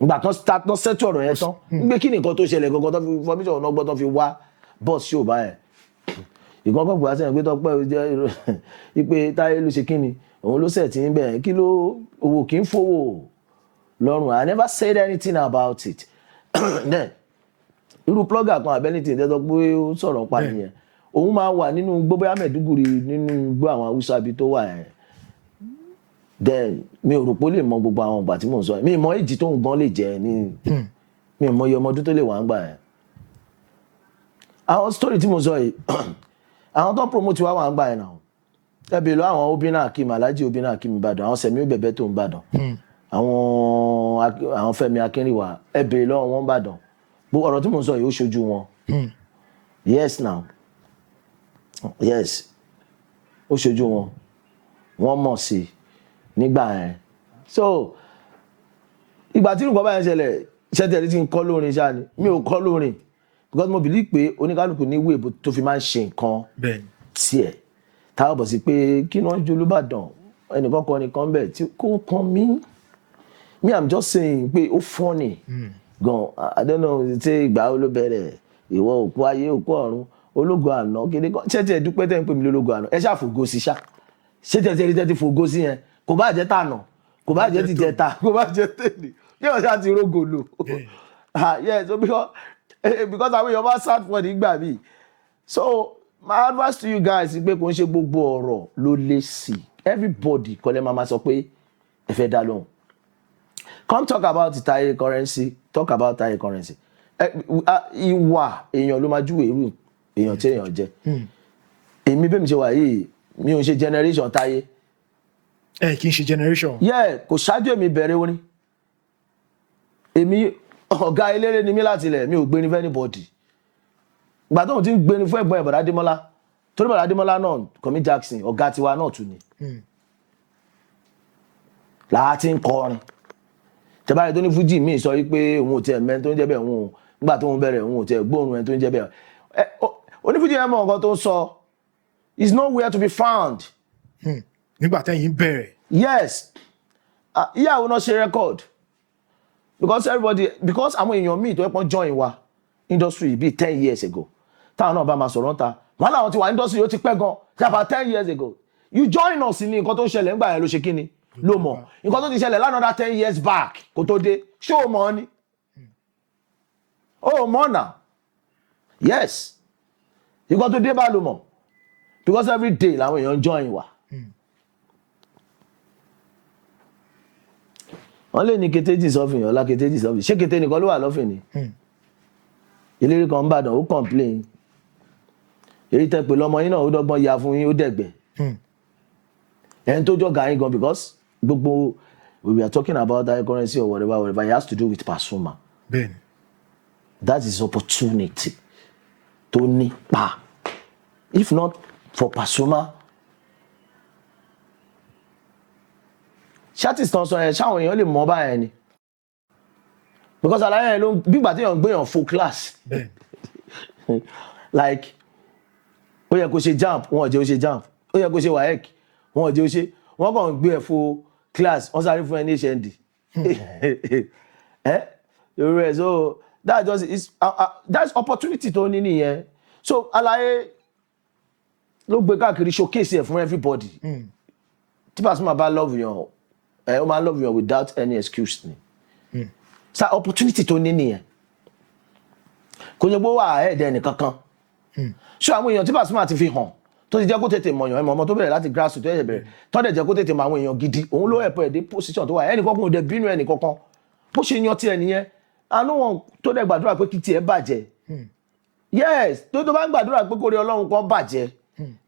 Ìgbà kan start tó settle ọ̀rọ̀ yẹn tán gbé kí ni nǹkan tó ṣẹlẹ̀ gangan tó fi information ọ̀nà ọgbọ́n tó fi wá boss show báyẹn. Ìkan kan pè wá sẹ́yìn pé tọ́pẹ́ jẹ́ ipe Taye ló ṣe kí ni òun ló set ń bẹ̀ kí ló owó kì í fowó lọ́rùn. I never said anything about it. Then irú plugger kan ability tẹ́tọ́ pé ó sọ̀rọ̀ pa nìyẹn òun máa wà nínú gbogbo Amẹ́dúgùrì nínú gbogbo àwọn Haúsá bí tó wà yẹn. Then mi ò rò pé ó lè mọ gbogbo àwọn ìgbà tí mò ń sọ mi mọ èjì tó ń gan lè jẹ ní mi mọ iye ọmọdún tó lè wà ń gbà yẹn. Àwọn story tí mo sọ yìí àwọn tó promote wà ń gbà yẹn náà ẹbí lọ àwọn Obìnrin Akim Alhaji Obìnrin Akim Ìbàdàn àwọn Sẹ̀mí Bẹ̀bẹ̀ tó ń Ìbàdàn àwọn Fẹ́mi Akínríwá ẹbí lọ wọn Ìbàdàn gbogbo ọ̀rọ̀ tí mo sọ yìí ó ṣojú wọn. Yes now yes ó ṣojú wọn wọ́n mọ̀ sí nígbà yẹn so ìgbà tí nǹkan báyẹn ṣẹlẹ̀ ṣẹ́tẹ̀lì tí ń kọ́ lórin ṣáà ni mi ò kọ́ lórin because mo believe pé oníkálukú ní wéèbù tó fi máa ń ṣe nǹkan tiẹ̀ táwọn bọ̀ sí pé kí ni wọ́n jó Olúbàdàn ẹnìkan kan nìkan bẹ̀ tí kò kàn mí I'm just saying pé ó funny gan I don't know ṣé ìgbà wo ló bẹ̀rẹ̀ ìwọ òkú ayé òkú ọ̀run ológo àná kéde kan ṣẹ́tẹ̀ dúpẹ́ tẹ́ ń pè mí lólógo àná ẹ ṣáà fògo sí ṣá ṣẹ́tẹ̀ ti fògo sí yẹn kò bá jẹ́ tànà kò bá jẹ́ tìjẹta kò bá jẹ́ tèmi kí wọ́n ṣáà ti rógò lò yes so because àwọn èèyàn bá sad for nígbà míì so my advice to you guys pé kò ń ṣe gbogbo ọ̀rọ̀ ló lé sí everybody kọ́lẹ́ máa sọ pé ẹ fẹ́ dá lóhùn come talk about Taye currency talk about Taye currency ìwà èèyàn ló máa júwèé irú èèyàn tí èèyàn jẹ́ èmi bẹ́ẹ̀ mi ṣe wà yìí mi ò ṣe generation Taye. Kì í ṣe generation. Kò ṣáájú èmi bẹ̀rẹ̀ orin èmi ọ̀gá eléré ni mí láti ilẹ̀ mi ò gbé ní fún anybody ìgbà tó ń ti ń gbé ní fún ẹ̀gbọ́n Bọ̀dá Adémọ́lá torí Bọ̀dá Adémọ́lá náà Kọ̀mí Jackson ọ̀gá tiwa náà tún ni láti ń kọrin tẹ́bárí tó ní Fuji mi sọ wípé òun ò tiẹ̀ mẹ́ni tó ń jẹ́ bẹ́ẹ̀ òun nígbà tó ń bẹ̀rẹ̀ òun ò tiẹ̀ gbóòórùn ẹni tó ń jẹ́ bẹ́ẹ̀ onífújì yẹn mọ̀ nǹkan tó ń sọ is nowhere to be found. Nígbà tẹ́yìn bẹ̀rẹ̀. Yes ìyàwó náà ṣe record because àwọn èèyàn míì tó yẹ pọ́n join wa industry bíi 10 years ago táwọn náà bá máa sọ̀rọ̀ ta wọn làwọn ti wà industry yóò ti pẹ́ gan ti about 10 years ago you join us ní nǹkan tó ń ṣẹlẹ̀ ńgbà yẹn ló ṣe kí ni ló mọ̀ nǹkan tó ti ṣẹlẹ̀ lánàá 10 years back kó tó dé ṣé o mọ̀ ni o mọ̀ náà yes nǹkan tó dé bá ló mọ̀ because every day làwọn èèyàn join wa. wọ́n lè ní Kétéjì sọ́fìn ọ̀la Kétéjì sọ́fìn ṣé Kété nìkan ló wà lọ́fìn ni eléré kan ń bàdàn ó complain èyí tẹ́ pé lọ́mọ yín náà ó dọ́gbọ́n ya fún yín ó dẹ̀gbẹ́ ẹni tó jọ̀gá yín gan because gbogbo we are talking about that currency or whatever it has to do with Pasuma that is opportunity tó ní pa if not for Pasuma ṣáàtì tán sọ yẹn ṣáwọn èèyàn lè mọ báyẹn ni because àlàyé yẹn ló bí ìgbà tí èèyàn gbé èèyàn full class like ó yẹ kó ṣe jamb wọn ò jẹ́ ó ṣe jamb ó yẹ kó ṣe waec wọn ò jẹ́ ó ṣe wọ́n kàn gbé ẹ̀ full class wọ́n sáré fún ẹ ní HND yorùbá ẹ̀ so that just is that's opportunity tó ní nìyẹn so àlàyé ló gbé káàkiri showcase ẹ̀ fún everybody tí Pasuma bá love yàn ó máa love yàn without any excuse ni sa opportunity tó ní nìyẹn kò yẹ gbówó àẹ́ẹ̀dẹ̀ nìkankan so àwọn èèyàn tí Pasuma ti fi hàn tó ti jẹ́ kó tètè mọ̀yàn ẹ̀mọ̀ ọmọ tó bẹ̀rẹ̀ láti grassroots tó yẹ bẹ̀rẹ̀ tó dẹ̀ jẹ́ kó tètè mọ àwọn èèyàn gidi òun ló ẹ̀pọ̀ ẹ̀dẹ́ position tó wà ẹnìkankan ò dẹ̀ bínú ẹnìkankan bó ṣe yan tiẹ̀ nìyẹn àánú wọn tó dẹ̀ gbàdúrà pé kí tiẹ̀ bàjẹ́ yes tó bá ń gbàdúrà pé kó rí Ọlọ́run kan bàjẹ́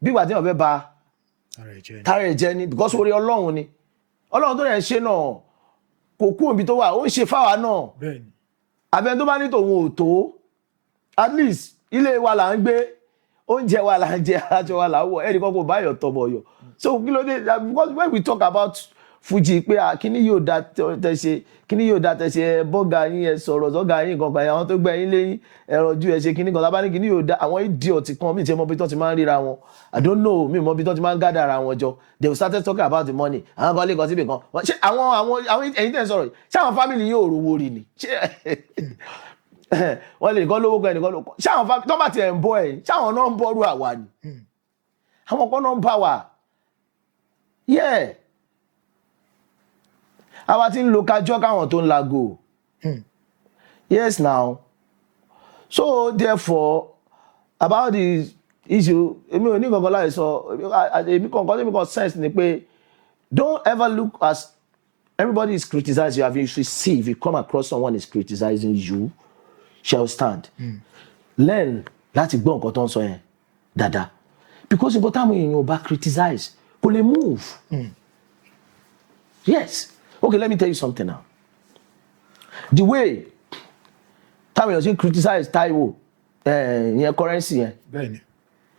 bí ìgbà tí wọ́n fẹ́ ba tara ẹ̀ jẹ́ ni because orí Ọlọ́run ni Ọlọ́run tó yẹn ń ṣe náà kò kú òbí tó wà ó ń ṣe fáwa náà àbẹ̀ tó bá ní tòun ò tó at least ilé wa là ń gbé oúnjẹ wa là ń jẹ aṣọ wa là ń wọ̀ ẹnì kan kò bá yọ̀ tọmọ yọ̀ so kí ló dé because when we talk about Fuji pé kíní yóò da tẹ ṣe kíní yóò da tẹ ṣe bọ́gà yín ẹ sọ̀rọ̀ sọ́gà yín kankan ẹ̀ àwọn tó gbẹ yín léyìn ẹ̀rọ ojú ẹ̀ ṣe kíní kan lábá ní kíní yóò da àwọn idiot kan mí ti mọ bí tó ti máa ń ríra wọn I don't know mi mọ bí tó ti máa ń gádà ara wọn jọ they started talking about the money àwọn kan lè kọ síbi kan ṣé àwọn ẹ̀yin tẹ̀ ń sọ̀rọ̀ ṣé àwọn family yóò rówó rí ni wọ́n lè nìkan lówó kan ẹnìkan lówó kan ṣé àwọn family tó bá tiẹ̀ ń bọ́ ẹ̀ ṣé àwọn náà ń bọ́rú àwa ni àwọn kan náà ń bá wa yeah àwa ti ń lo kájọ́ káwọn tó ń lago yes now so therefore about the issue èmi ò ní kankan láì sọ èmi kankan sense ni pé don't ever look as everybody is criticizing you. If you see if you come across someone is criticizing you shall stand learn láti gbọ́ nǹkan tó ń sọ yẹn dáadáa because nǹkan táwọn èèyàn ò bá criticize kò lè move yes okay let me tell you something now the way táwọn èèyàn ṣe ń criticize Taiwo yẹn currency yẹn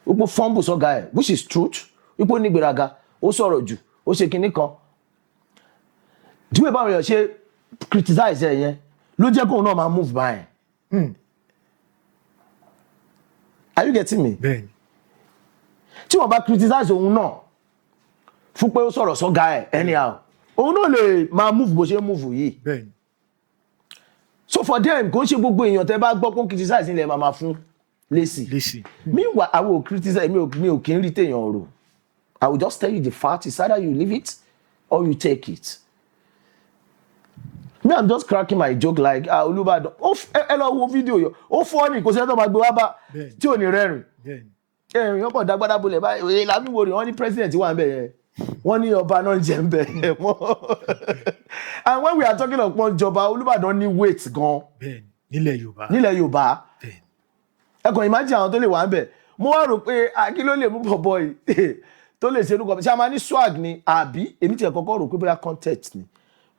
wípé fumble sọ́gà ẹ̀ which is truth wípé ó ní ìgbéraga ó sọ̀rọ̀ jù ó ṣe kinní kan the way báwọn èèyàn ṣe criticize ẹ̀ yẹn ló jẹ́ kóun náà máa move by are you getting me tí wọ́n bá criticize òun náà fún pé ó sọ̀rọ̀ sọ́gà ẹ̀ anyhow òun náà lè máa move bó ṣe move yìí so for them kò ń ṣe gbogbo èèyàn tẹ́ bá gbọ́ kó criticize nílẹ̀ máa fún lésì meanwhile I will criticize mi ò kí ń rí téèyàn rò I will just tell you the fact is either you leave it or you take it me I'm just cracking my joke like Olúbàdàn ẹ lọ wo fídíò yọ ó fọ́ ni kò sẹ́ni tó máa gbé wá bá tí ò ní rẹ́rìn èèyàn kàn dágbádá bolẹ̀ báyìí èèyàn wò rí wọ́n ní president wà ń bẹ̀ yẹn wọ́n ní ọba náà jẹ́ ń bẹ̀ yẹn and when we are talking of ìjọba Olúbàdàn ní weight gan nílẹ̀ Yorùbá ẹ kàn imagine àwọn tó lè wà ń bẹ̀ mo wá rò pé kí ló lè mú bọ̀bọ̀ yìí tó lè ṣe irú kan ṣé a máa ní swag ni àbí èmi tiẹ̀ kọ́kọ́ rò pé bóyá context ni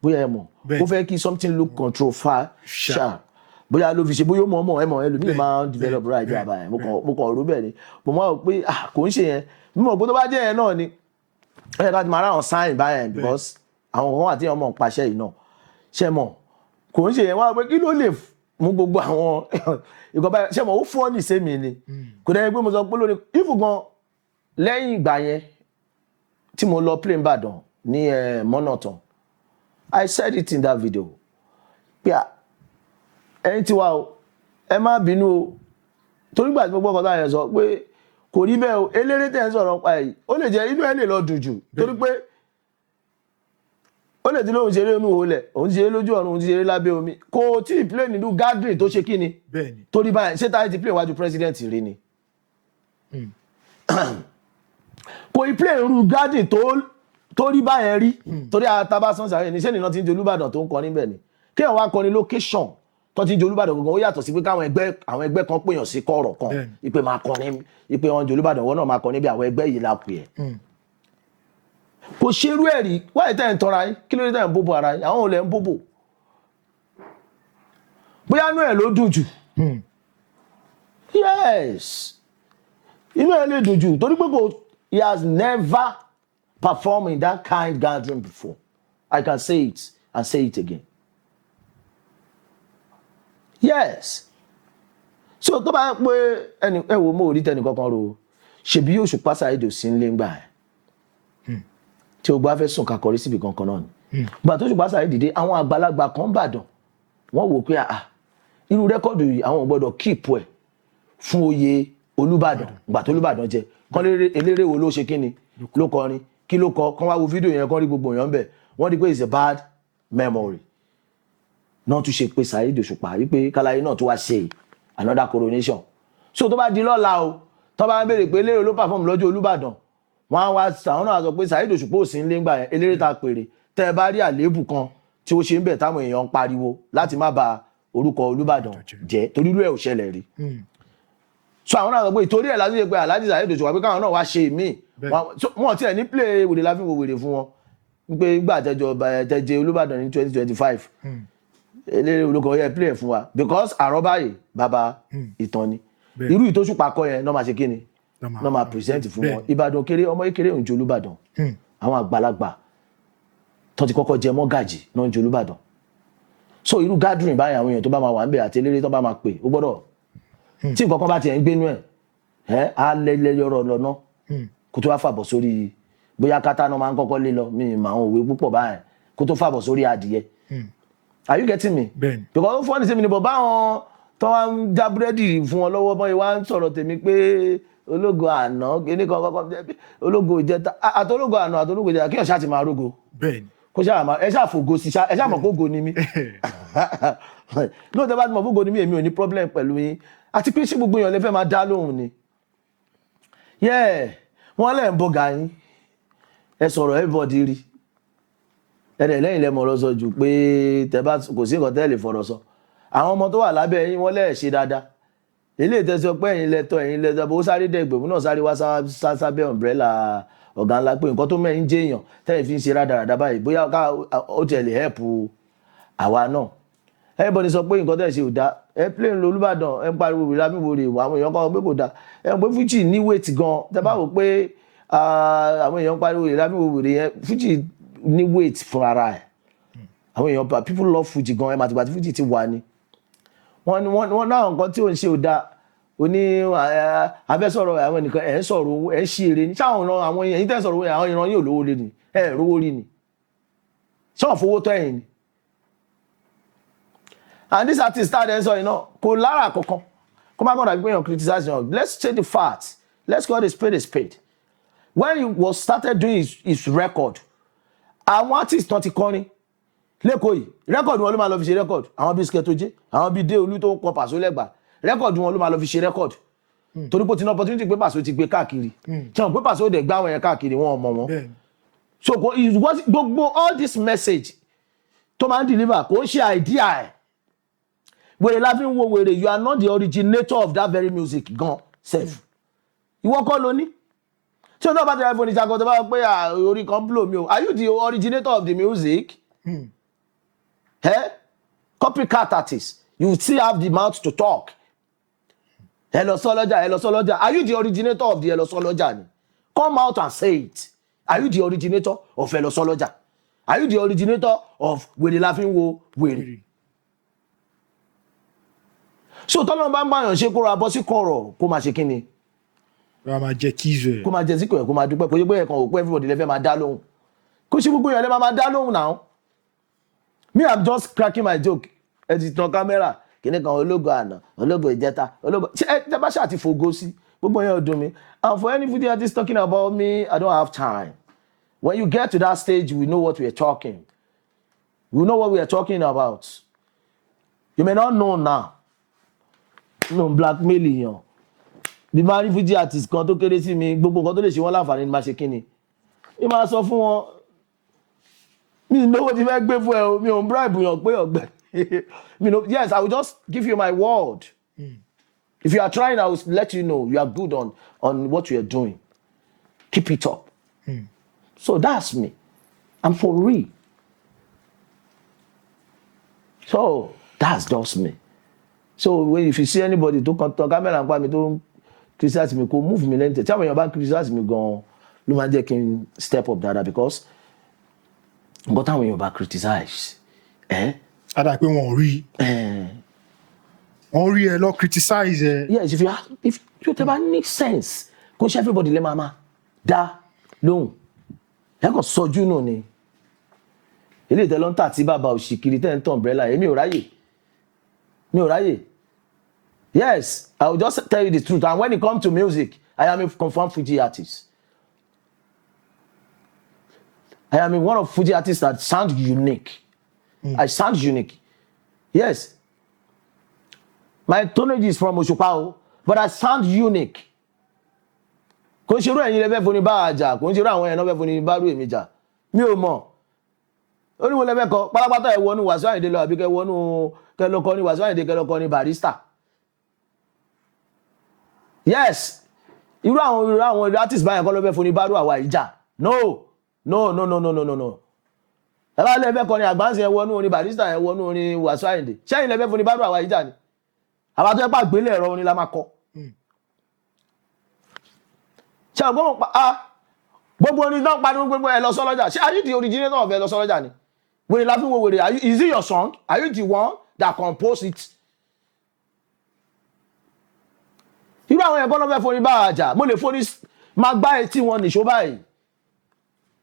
bóyá ẹ mọ̀ ó fẹ́ kí something look control far sharp bóyá ló fi ṣe bóyá ó mọ̀ ọmọ ẹ mọ̀ ẹlòmíì máa ń develop right idea báyìí mo kàn rò bẹ́ẹ̀ ni mo máa rò pé kò ń ṣe yẹn mímọ̀ pé tó bá jẹ́ yẹn náà ni ó yẹ ká ti máa ráhùn sign báyẹn because àwọn kan wà tí wọ́n mọ̀ ń paṣẹ yìí náà ṣe mọ̀ kò ń ṣe yẹn wá pé kí ló lè mú gbogbo àwọn ìkọ̀ báyìí ṣe mọ̀ ó fọ́ ní sẹ́mi ni kò dẹ́yẹ pé mo sọ pé lónìí if gan lẹ́yìn ìgbà yẹn tí mo lọ plane Ìbàdàn ní Mọ́nàtàn I said it in that video pé ẹ̀yin tí wà o ẹ má bínú o torí gbà tí mo gbọ́ ọkọ̀ táyà sọ pé kò rí bẹ́ẹ̀ o eléré tẹ̀ ń sọ̀rọ̀ pa èyí ó lè jẹ́ inú ẹ̀ lè lọ dùn jù torí pé ó lè ti lóun ṣeré inú òòlẹ̀ òun ṣeré lójú ọ̀run òun ṣeré lábẹ́ omi kò tí ì plane nínú gathering tó ṣe kí ni torí báyìí ṣé Táyé ti plane wájú president rí ni kò ì plane irú gathering tó rí báyẹn rí torí àtàbásán sàrẹ́ ní sẹ́ni náà ti ń jẹ Olúbàdàn tó ń kọrin bẹ́ẹ̀ ni kéèyàn wá kọrin location tó ti ń jẹ Olúbàdàn gangan ó yàtọ̀ sí pé káwọn ẹgbẹ́ kan pèèyàn sí kọ̀rọ̀ kan ìpè máa kọrin ìpè wọn jẹ Olúbàdàn wọn náà máa kọrin bí àwọn ẹgbẹ́ yìí la pè ẹ́ kò ṣerú ẹ̀ rí wáyé tẹ́ ń tọ́ra yín kí ló dé tẹ́ ń bóbó ara yín àwọn olè ń bóbó bóyá inú ẹ̀ ló dùn jù yes inú ẹ̀ lè dùn jù torí pé kò he has never performed in that kind gathering before I can say it and say it again yes so tó bá pé ẹni ẹ wo mo rí tẹnì kankan ro ṣebí Òṣùpá Saheed ò sí nílé ńgbà ẹ tí o gbà fẹ́ sùn kakọrí síbi kankan náà ni gbà tó Òṣùpá Saheed dìde àwọn àgbàlagbà kan bàdàn wọ́n wò pé irú rẹ́kọ̀dù yìí àwọn ò gbọ́dọ̀ kíìpù ẹ̀ fún oyè Olúbàdàn gbà tó Olúbàdàn jẹ kán eléré wo ló ṣe kíni ló kọrin kí ló kọ kán wá wo fídíò yẹn kán rí gbogbo èèyàn bẹ̀ wọ́n rí pé it's a bad memory náà tún ṣe pé Saheed Òṣùpá wípé káláyé náà tún wá ṣe another coronation so tó bá di lọ́la o tó bá ń béèrè pé eléré ló perform lọ́jọ́ Olúbàdàn wọ́n á wá àwọn náà sọ pé Saheed Òṣùpá ò sí nílé ńgbà yẹn eléré ta pèrè tẹ́ ẹ bá rí àléébù kan tí ó ṣe ń bẹ̀ táwọn èèyàn ń pariwo láti má ba orúkọ Olúbàdàn jẹ́ torí irú ẹ̀ ò ṣẹlẹ̀ rí so àwọn náà sọ pé ìtorí ẹ̀ láti ṣe pé Alhaji Saheed Òṣùpá pé káwọn náà wá ṣe míì wọ́n tiẹ̀ ní play wèrè láfi wo wèrè fún wọn wípé gbà tẹ́jẹ Olúbàdàn ní 2025 eléré olóko yẹ play fún wa because àrọ́báyé bàbá ìtàn ni irú ìtòṣùpá kọ yẹn náà máa ṣe kí ni náà máa present fún wọn Ìbàdàn kéré ọmọ kékeré òǹjẹ Olúbàdàn àwọn àgbàlagbà tó ti kọ́kọ́ jẹ mọ́gàjì náà ń jẹ Olúbàdàn so irú gathering báyìí àwọn èèyàn tó bá máa wà ń bẹ̀ àti eléré tó bá máa pè ó gbọ́dọ̀ tí nǹkan kan bá tiẹ̀ ń gbénú ẹ̀ á lẹ́yọ̀rọ̀ lọ́nà kó tó wá fàbọ̀ sórí bóyá kátà náà máa ń kọ́kọ́ lé lọ mi mà àwọn òwe púpọ̀ báyìí kó tó fàbọ̀ sórí adìyẹ are you getting me? Because ó fọ́ni sí mi ni bọ̀ báwọn tó wá ń já búrẹ́dì fún wọn lọ́wọ́ bọ́yìí wá ń sọ̀rọ̀ tèmi pé ológo àná kíní kan kọ́kọ́ ológo ìjẹta àtológo àná àtológo ìjẹta kí ọ̀ṣà ti máa rógo kó ṣáà máa ẹ ṣáà fògo sí ẹ ṣáà mọ̀ kó go ni mí lóòótọ́ bá ti mọ̀ fógo ni mí èmi ò ní problem pẹ̀lú yín àti pé ṣé gbogbo èèyàn lè fẹ́ máa dá lóhùn ni wọ́n lẹ́ ń bọ́gà yín ẹ sọ̀rọ̀ everybody rí ẹ̀rẹ̀ lẹ́yìn lẹ́mọ̀ ọ̀rọ̀ sọ jù pé tẹ́bá kò sí nǹkan tẹ́lẹ̀ fọ̀rọ̀ sọ àwọn ọmọ tó wà lábẹ́ yín wọ́n lẹ́ẹ̀ ṣe dáadáa ilé ìtẹ́sọ pé ẹ̀yin lẹ́tọ́ bó sáré dẹ́gbẹ̀mú náà sáré wá sábẹ́ umbrella ọ̀gá ńlá pé nǹkan tó mẹ́rin jẹ́ èèyàn tẹ́yìn fi ń ṣe rádaràdà báyìí bóyá ó tiẹ̀ lè help àwa náà everybody sọ pé nǹkan tẹ́ ṣe ò dá ẹ plane lo Olúbàdàn ẹ ń pariwo wèrè lábíwòrè àwọn èèyàn kan pé kò dá ẹ ń pé Fuji ní weight gan tẹ́ bá wò pé àwọn èèyàn pariwo wèrè lábíwòrè yẹn Fuji ní weight fún ara ẹ̀ àwọn èèyàn people love Fuji gan ẹ máa ti gbà tí Fuji ti wà ní wọ́n náà nǹkan tí ò ń ṣe ò dá oní abẹ́sọ̀rọ̀ àwọn nìkan ẹ̀ ń sọ̀rọ̀ owó ẹ̀ ń ṣí eré ní sáwọn ìran àwọn èèyàn yìí tẹ́ ń sọ̀rọ̀ owó àwọn ìran yìí ò lówó lé ní ẹ̀ rówó rí ni ṣọ́ọ̀ fowó tọ́ ẹ̀yìn ni and this artist start ẹ̀ ń sọ yìí náà kò lára kankan kó má gbọ́dọ̀ pé èèyàn criticize yàn let's say the facts let's call a spade when he was started doing his record àwọn artist náà ti kọrin lẹ́kọ̀ọ́ yìí rẹ́kọ̀dù wọn ló máa lọ fi ṣe rẹ́kọ̀dù àwọn bíi Skẹ́tójé àwọn bíi Déolú tó ń pọ Pàṣọ lẹ́gbàá rẹ́kọ̀dù wọn ló máa lọ fi ṣe rẹ́kọ̀dù torí pé ó ti ní opportunity pé Pàṣọ ti gbé káàkiri tí wọn pé Pàṣọ ó dẹ̀ gbá wọn yẹn káàkiri wọn ọmọ wọn so gbogbo all this message tó máa ń deliver kò ń ṣe idea ẹ̀ wèrè la fi ń wo wèrè you are not the originator of that very music gan sef ìwọ kọ́ ló ní tí o náà bá tẹ̀lé fún ìṣàkóso tó bá pé orí kan blow mi o are you the originator of the music? Copycat artist you still have the mouth to talk ẹ lọ sọ lọ́jà are you the originator of the ẹ lọ sọ lọ́jà ni come out and say it are you the originator of ẹ lọ sọ lọ́jà are you the originator of wèrè la fi ń wo wèrè so tọ́lọ́run bá ń báyàn ṣe kó ra bọ́ sí kọ̀rọ̀ kó máa ṣe kí ni kó máa jẹ kíìzù ẹ̀ kó máa jẹ síkò ẹ̀ kó máa dúpẹ́ kó yẹ pé ẹ̀kan òpó everybody lẹ́fẹ̀ẹ́ máa dá lóhùn kó ṣe gbogbo èèyàn lẹ́ máa dá lóhùn náà me I'm just cracking my joke ẹ ti tan kámẹ́rà kìnnì kan ológo àná ológo ìjẹta ológo ṣe ẹ bá ṣáà ti fògo sí gbogbo yẹn ò dùn mí and for any video artist talking about me I don't have time when you get to that stage we know what we are talking about you may not know now no blackmail yàn bí máa rí fújì artist kan tó kéré sí mi gbogbo nǹkan tó lè ṣe wọ́n láǹfààní ni máa ṣe kíni ní máa sọ fún wọn mi lówó ti fẹ́ gbé fún ẹ o mi ò ń bribe yàn pé ọ̀gbẹ́ yes I will just give you my word if you are trying I will let you know you are good on what you are doing keep it up so that's me I'm for real so that's just me so if you see anybody tó kàn tán kámẹ́rà ń pa mi tó ń criticize mi kò move mi lẹ́yìn tẹ̀ tí àwọn èèyàn bá ń criticize mi gan-an ló máa ń jẹ́ kí n step up dáadáa because nǹkan táwọn èèyàn bá criticize ada pé wọn ò rí wọ́n rí ẹ lọ criticize ẹ. Yes, if you ever make sense, kò ṣe everybody lè máa dá lóhùn. Ẹ kàn sọjú nù ni. Ilé ìtẹ́lọ́ ń tà tí bàbá òṣìkiri tẹ́ ń tàn umbrella, èmi ò ráyè. Yes, I will just tell you the truth. And when it comes to music, I am a confirmed Fuji artist. I am one of Fuji artists that sound unique. I sound unique. Yes. My tonnage is from Oshupao, but I sound unique. Kò ń ṣe irú ẹ̀yin lẹ́fẹ̀ẹ́ fún ni bá àjà, kò ń ṣe irú àwọn ẹ̀yàn náà fẹ́ fún ni bá rú èmi jà. Mi ò mọ̀. Ó ní wo lẹ́fẹ̀ẹ́ kọ, pátápátá ẹ̀ wọnú Wasiu Ayinde lọ àbí kẹ́ wọnú kẹlọ́kọ ní Wasiu Ayinde kẹlọ́kọ ní Barrister. Yes. Irú àwọn artist báyẹn kọ́ ló fẹ́ fún ni bá rú àwa ìjà. No. Ẹ bá lẹ́fẹ̀ẹ́ kọ ní Àgbáǹsì ẹ̀ wọnú ní Barrister ẹ̀ wọnú ní Wasiu Ayinde. Ṣẹ́yìn lẹ́fẹ̀ẹ́ fún ni bá rú àwa ìjà ni. Àwa tó yẹ pà gbélé ẹ̀rọ ni la máa kọ. Ṣé ọgbọ́n gbogbo orin náà pariwo gbogbo ẹ̀ lọ sọ́lọ́jà? Ṣé are you the originator of ẹ̀ lọ sọ́lọ́jà ni? Wèrè la fi wo wèrè, is it your song? Are you the one that composed it? Irú àwọn ẹ̀kọ́ náà fẹ́ foni bá àjà, mo lè foni máa gbá etí wọn nìṣó báyìí.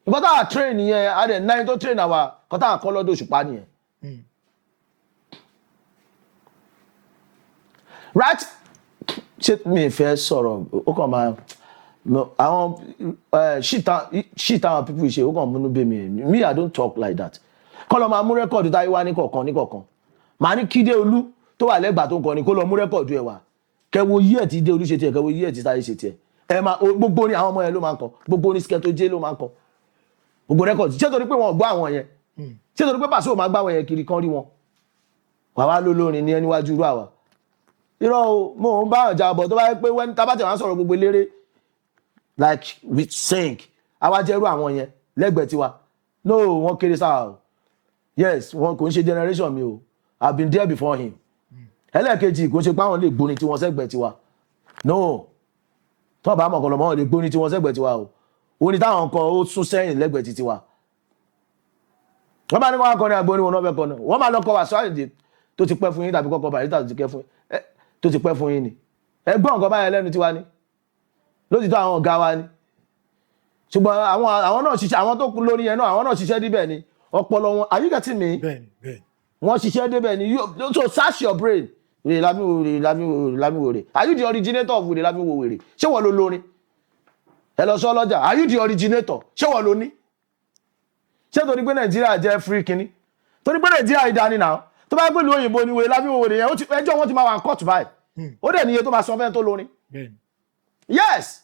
Nǹkan tá a train nìyẹn, a dẹ̀ náà tó train àwa, nǹkan tá a kọ́ lọ́dọ̀ Òṣùpá nìyẹn. Right? Ṣé mi fẹ́ sọ̀rọ̀, ó kàn máa àwọn shit àwọn people ṣe ó kàn múnú bí me I don't talk like that. Kọ́ lọ máa mú rẹ́kọ̀dù Táyé wá ní kọ̀ọ̀kan. Màá ní Kídé Olú tó wà lẹ́gbàá tó ń kọrin kó lọ mú rẹ́kọ̀dù ẹ̀ wá. Kẹwo yí ẹ̀ tí Dé Olú ṣe tiẹ̀, kẹwo yí ẹ̀ tí Táyé ṣe tiẹ̀. Gbogbo ní àwọn ọmọ yẹn ló máa ń kọ, gbogbo ní Skẹ́tò J ló máa ń kọ. Gbogbo rẹ́kọ̀dù ṣé torí pé wọn gbọ́ àwọn yẹn, ṣé torí pé Pàṣẹ ò máa gbá àwọn yẹn kiri kan rí wọn. Wàá lólórin ní ẹni wájú irú àwa. Irọ́ o, mo ń bá ọjà bọ̀ tó bá yẹ pé wẹ́n tábàtì àwọn sọ̀rọ̀ gbogbo eléré like we sing àwa jẹ́rú àwọn yẹn lẹ́gbẹ̀ẹ́ tiwa. No, wọ́n kéré sáà o. Yes, wọn kò ń ṣe generation mi o. I've been there before him. Ẹlẹ́ẹ̀kejì kò ń ṣe pé àwọn lè gbóni tí wọ́n sẹ́gbẹ̀ẹ́ tiwa. No, tó bá mọ̀ kọlọmọ wọn lè gbóni tí wọ́n sẹ́gbẹ̀ẹ́ tiwa o. Orin táwọn kọ ó sún sẹ́yìn lẹ́gbẹ̀ẹ́ ti tiwa. Wọ́n bá ní wọ́n akọrin àgbóni wọn náà fẹ́ kọ náà. Wọ́n máa lọ kọ Wasiu Ayinde tó ti pẹ́ fún yín tàbí kọ́kọ́ Barrister tó ti pẹ́ fún yín ni. Ẹgbọ́n nǹkan báyẹn lẹ́nu tiwa ni. Lótìtọ́ àwọn ọ̀gá wa ni. Ṣùgbọ́n àwọn náà ṣiṣẹ́, àwọn tó kú lórí yẹn náà àwọn náà ṣiṣẹ́ díbẹ̀ ni. Ọpọlọ wọn, are you getting me? Bẹ́ẹ̀ni. Wọ́n ṣiṣẹ́ débẹ̀ ni. So search your brain. Wèrè lámìwòrè. Are you the originator of wèrè lámìwòrè? Ṣé wọ́n ló lórin? Ẹ lọ sọ lọ́jà. Are you the originator? Ṣé wọ́n ló ní? Ṣé torí pé Nàìjíríà jẹ́ free kínní? Torí pé Nàìjíríà ìdání náà. Tó bá pẹ̀lú òyìnbó ni wèrè lámìwòrè yẹn, ẹjọ́ wọn ti máa wà court báyìí. Ó dẹ̀ níye tó máa sọ fẹ́ tó lórin. Yes.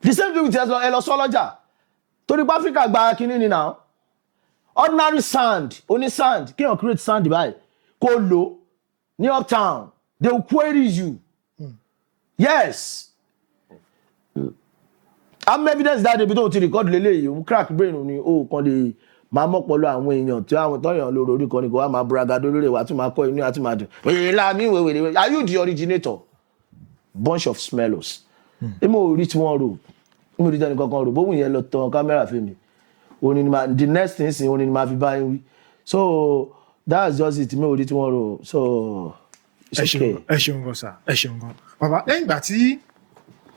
The same thing with ẹ lọ sọ lọ́jà. Torí pé Africa gba kínní ni now. Ordinary sand, only sand, kéèyàn create sand báyìí, kó lò ní uptown, they will query you. Yes. I'm evidence that ibi tó ti record lélẹ́yìí, òun crack brain ni ó kàn lè máa mọ́pọ̀lọ́ àwọn èèyàn tí àwọn tọ́yàn lórí orí kan ní kò wá máa bragado lórí ìwà tí máa kọ́ inú àti máa dùn. Èèlà mi wèrè, are you the originator? Bunch of smellos. Èmi ò rí tí wọ́n rò, èmi ò rí tẹ́ni kankan rò, bóun yẹn lọ tan kámẹ́rà fún mi. The next thing is only ma fi bá yín wí. So that's just it, mi ò rí tí wọ́n rò. So it's okay. Ẹ ṣeun gan sir, ẹ ṣeun gan. Bàbá lẹ́yìn ìgbà tí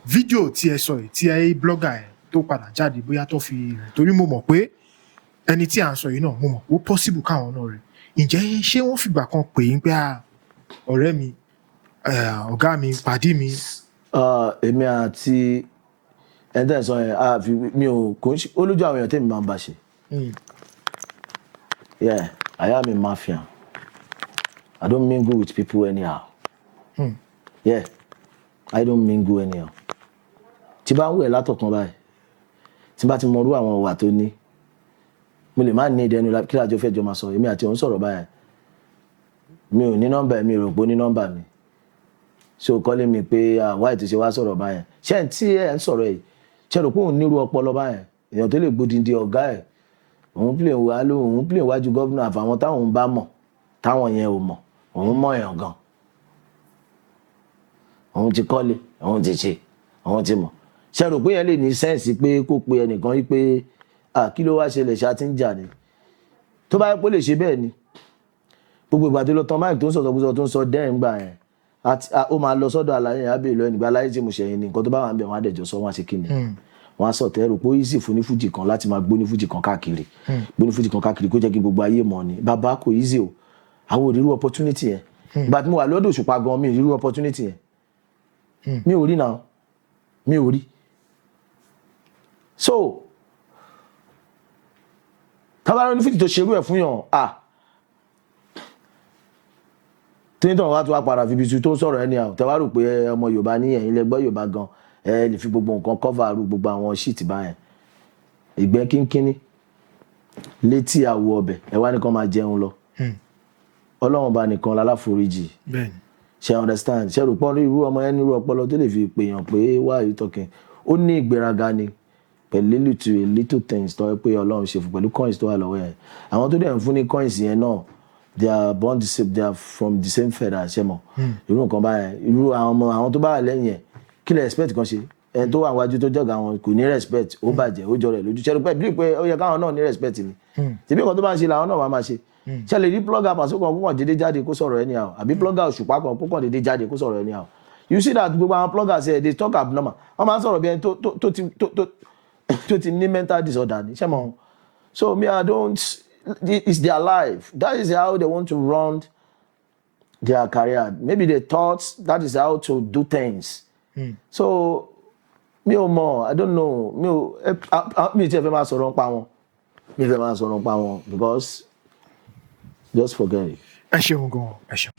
fídíò tí ẹ sọ yìí tí ẹ blogger ẹ tó padà jáde bóyá tó fi rìn torí mo mọ̀ pé ẹni tí à ń sọ yìí náà mo mọ̀ ó possible káwọn náà rẹ̀. Ǹjẹ́ ṣé wọ́n fìgbà kan pè é pé ọ̀rẹ́ mi, ọ̀gá mi, pàdí mi? Èmi àti ẹni tẹ́ ẹ̀ sọ yẹn mi ò kò ń ṣe olójú àwọn èèyàn tẹ́mi máa ń bá ṣe. Yeah, I am a mafia. I don't mingle with people anyhow. Yeah, I don't mingle anyhow. Tí bá ń wẹ̀ látọ̀kan báyìí, tí bá ti mọ irú àwọn ìwà tó ní, mo lè má ní ìdẹnu kí lájọ fẹ́ jọ máa sọ, èmi àti òun sọ̀rọ̀ báyìí. Mi ò ní nọ́mbà mi, rò pé ó ní nọ́mbà mi. So calling me pé why tó ṣe wá sọ̀rọ̀ báyìí. Ṣé ẹ̀ tí ẹ̀ ń sọ̀rọ̀ yìí? Ṣé rò pé òun nírú ọpọlọ báyìí? Èèyàn tó lè gbódìndí ọ̀gá ẹ̀. Òun play wájú gómìnà àfàwọn táwọn bá mọ̀, táwọn yẹn ò mọ̀. Òun mọ̀ èèyàn gan. Òun ti kọ́lé, òun ti ṣe, òun ti mọ̀. Ṣé rò pé yẹn lè ní sẹ́ǹsì pé kó pe ẹnìkan yìí pé kí ló wá ṣẹlẹ̀ ṣá ti ń jà ni? Tó bá yẹ pé lè ṣe bẹ́ẹ̀ ni. gbogbo ìgbà tó lọ tán máìkì tó ń sọ̀tọ̀ tó ń sọ dẹ́rìn gbà yẹn ó máa lọ sọ́dọ̀ àlàyé yẹn á bèèrè lọ nígbà láyé tí mo ṣẹ̀yìn ní nǹkan tó bá wà ń bẹ̀ wọ́n á dẹ̀jọ́ sọ wọ́n á ṣe kí ni wọ́n á sọ̀tẹ̀ ẹrù pé ó easy fún ní fújì kan láti máa gbóní fújì kan káàkiri gbóní fújì kan káàkiri kó jẹ́ kí gbogbo ayé mọ̀ ni bàbá kò easy o àwọn òrírú opportunity yẹn ìgbà tí mo wà lọ́dọ̀ Òṣùpá gan mi òrírú opportunity yẹn mi ò rí náà mi ò rí so tábàárọ̀ ní fújì tó ṣerú ẹ̀ fún yàn tẹ́ńtọ̀ wá tó wá padà fi ibi tó sọ̀rọ̀ ẹni àwọn tẹ́wá rò pé ọmọ Yorùbá ní ẹ̀yin lẹ́gbọ́ Yorùbá gan ẹ lè fi gbogbo nǹkan cover ru gbogbo àwọn shit báyẹn ìgbẹ́ kínkínní létí àwọ̀ ọbẹ̀ ẹ wá nìkan máa jẹun lọ Ọlọ́run bá nìkan láláforíjì ṣe understand ṣe rò pọ́n irú ọmọ ẹni irú ọpọlọ tó lè fi pèèyàn pé why you talking ó ní ìgbéraga ni pẹ̀lú little things tó yẹ pé Ọlọ́run ṣe fún pẹ̀lú coins tó wà lọ́wọ́ yẹn àwọn tó dẹ̀ ń fún ní coins yẹn náà they are born the same, they are from the same feather ṣe mọ̀ irú nǹkan báyẹn irú àwọn tó bá wà lẹ́yìn yẹn kí lè respect kan ṣe ẹni tó wà wájú tó jọ̀gá wọn kò ní respect ó bàjẹ́ ó jọ rẹ̀ lójú ṣẹ́rù pé bí pé ó yẹ káwọn náà ní respect ni tìbí nǹkan tó bá ń ṣe làwọn náà máa ṣe ṣe lè rí blogger pàṣẹ kan kókàn dédé jáde kó sọ̀rọ̀ ẹni àwọn àbí blogger Òṣùpá kan kókàn dédé jáde kó sọ̀rọ̀ ẹni àwọn you see that gbogbo àwọn bloggers they talk abnormal wọ́n máa ń sọ̀rọ̀ bí ẹni tó ti ní mental disorder ni ṣé mọ̀ so me I don't it's their life that is how they want to run their career maybe they thought that is how to do things so mi ò mọ̀ I don't know mi ti fẹ́ máa sọ̀rọ̀ nípa wọn mi fẹ́ máa sọ̀rọ̀ nípa wọn because just forget it. ẹ ṣeun gan ẹ ṣeun.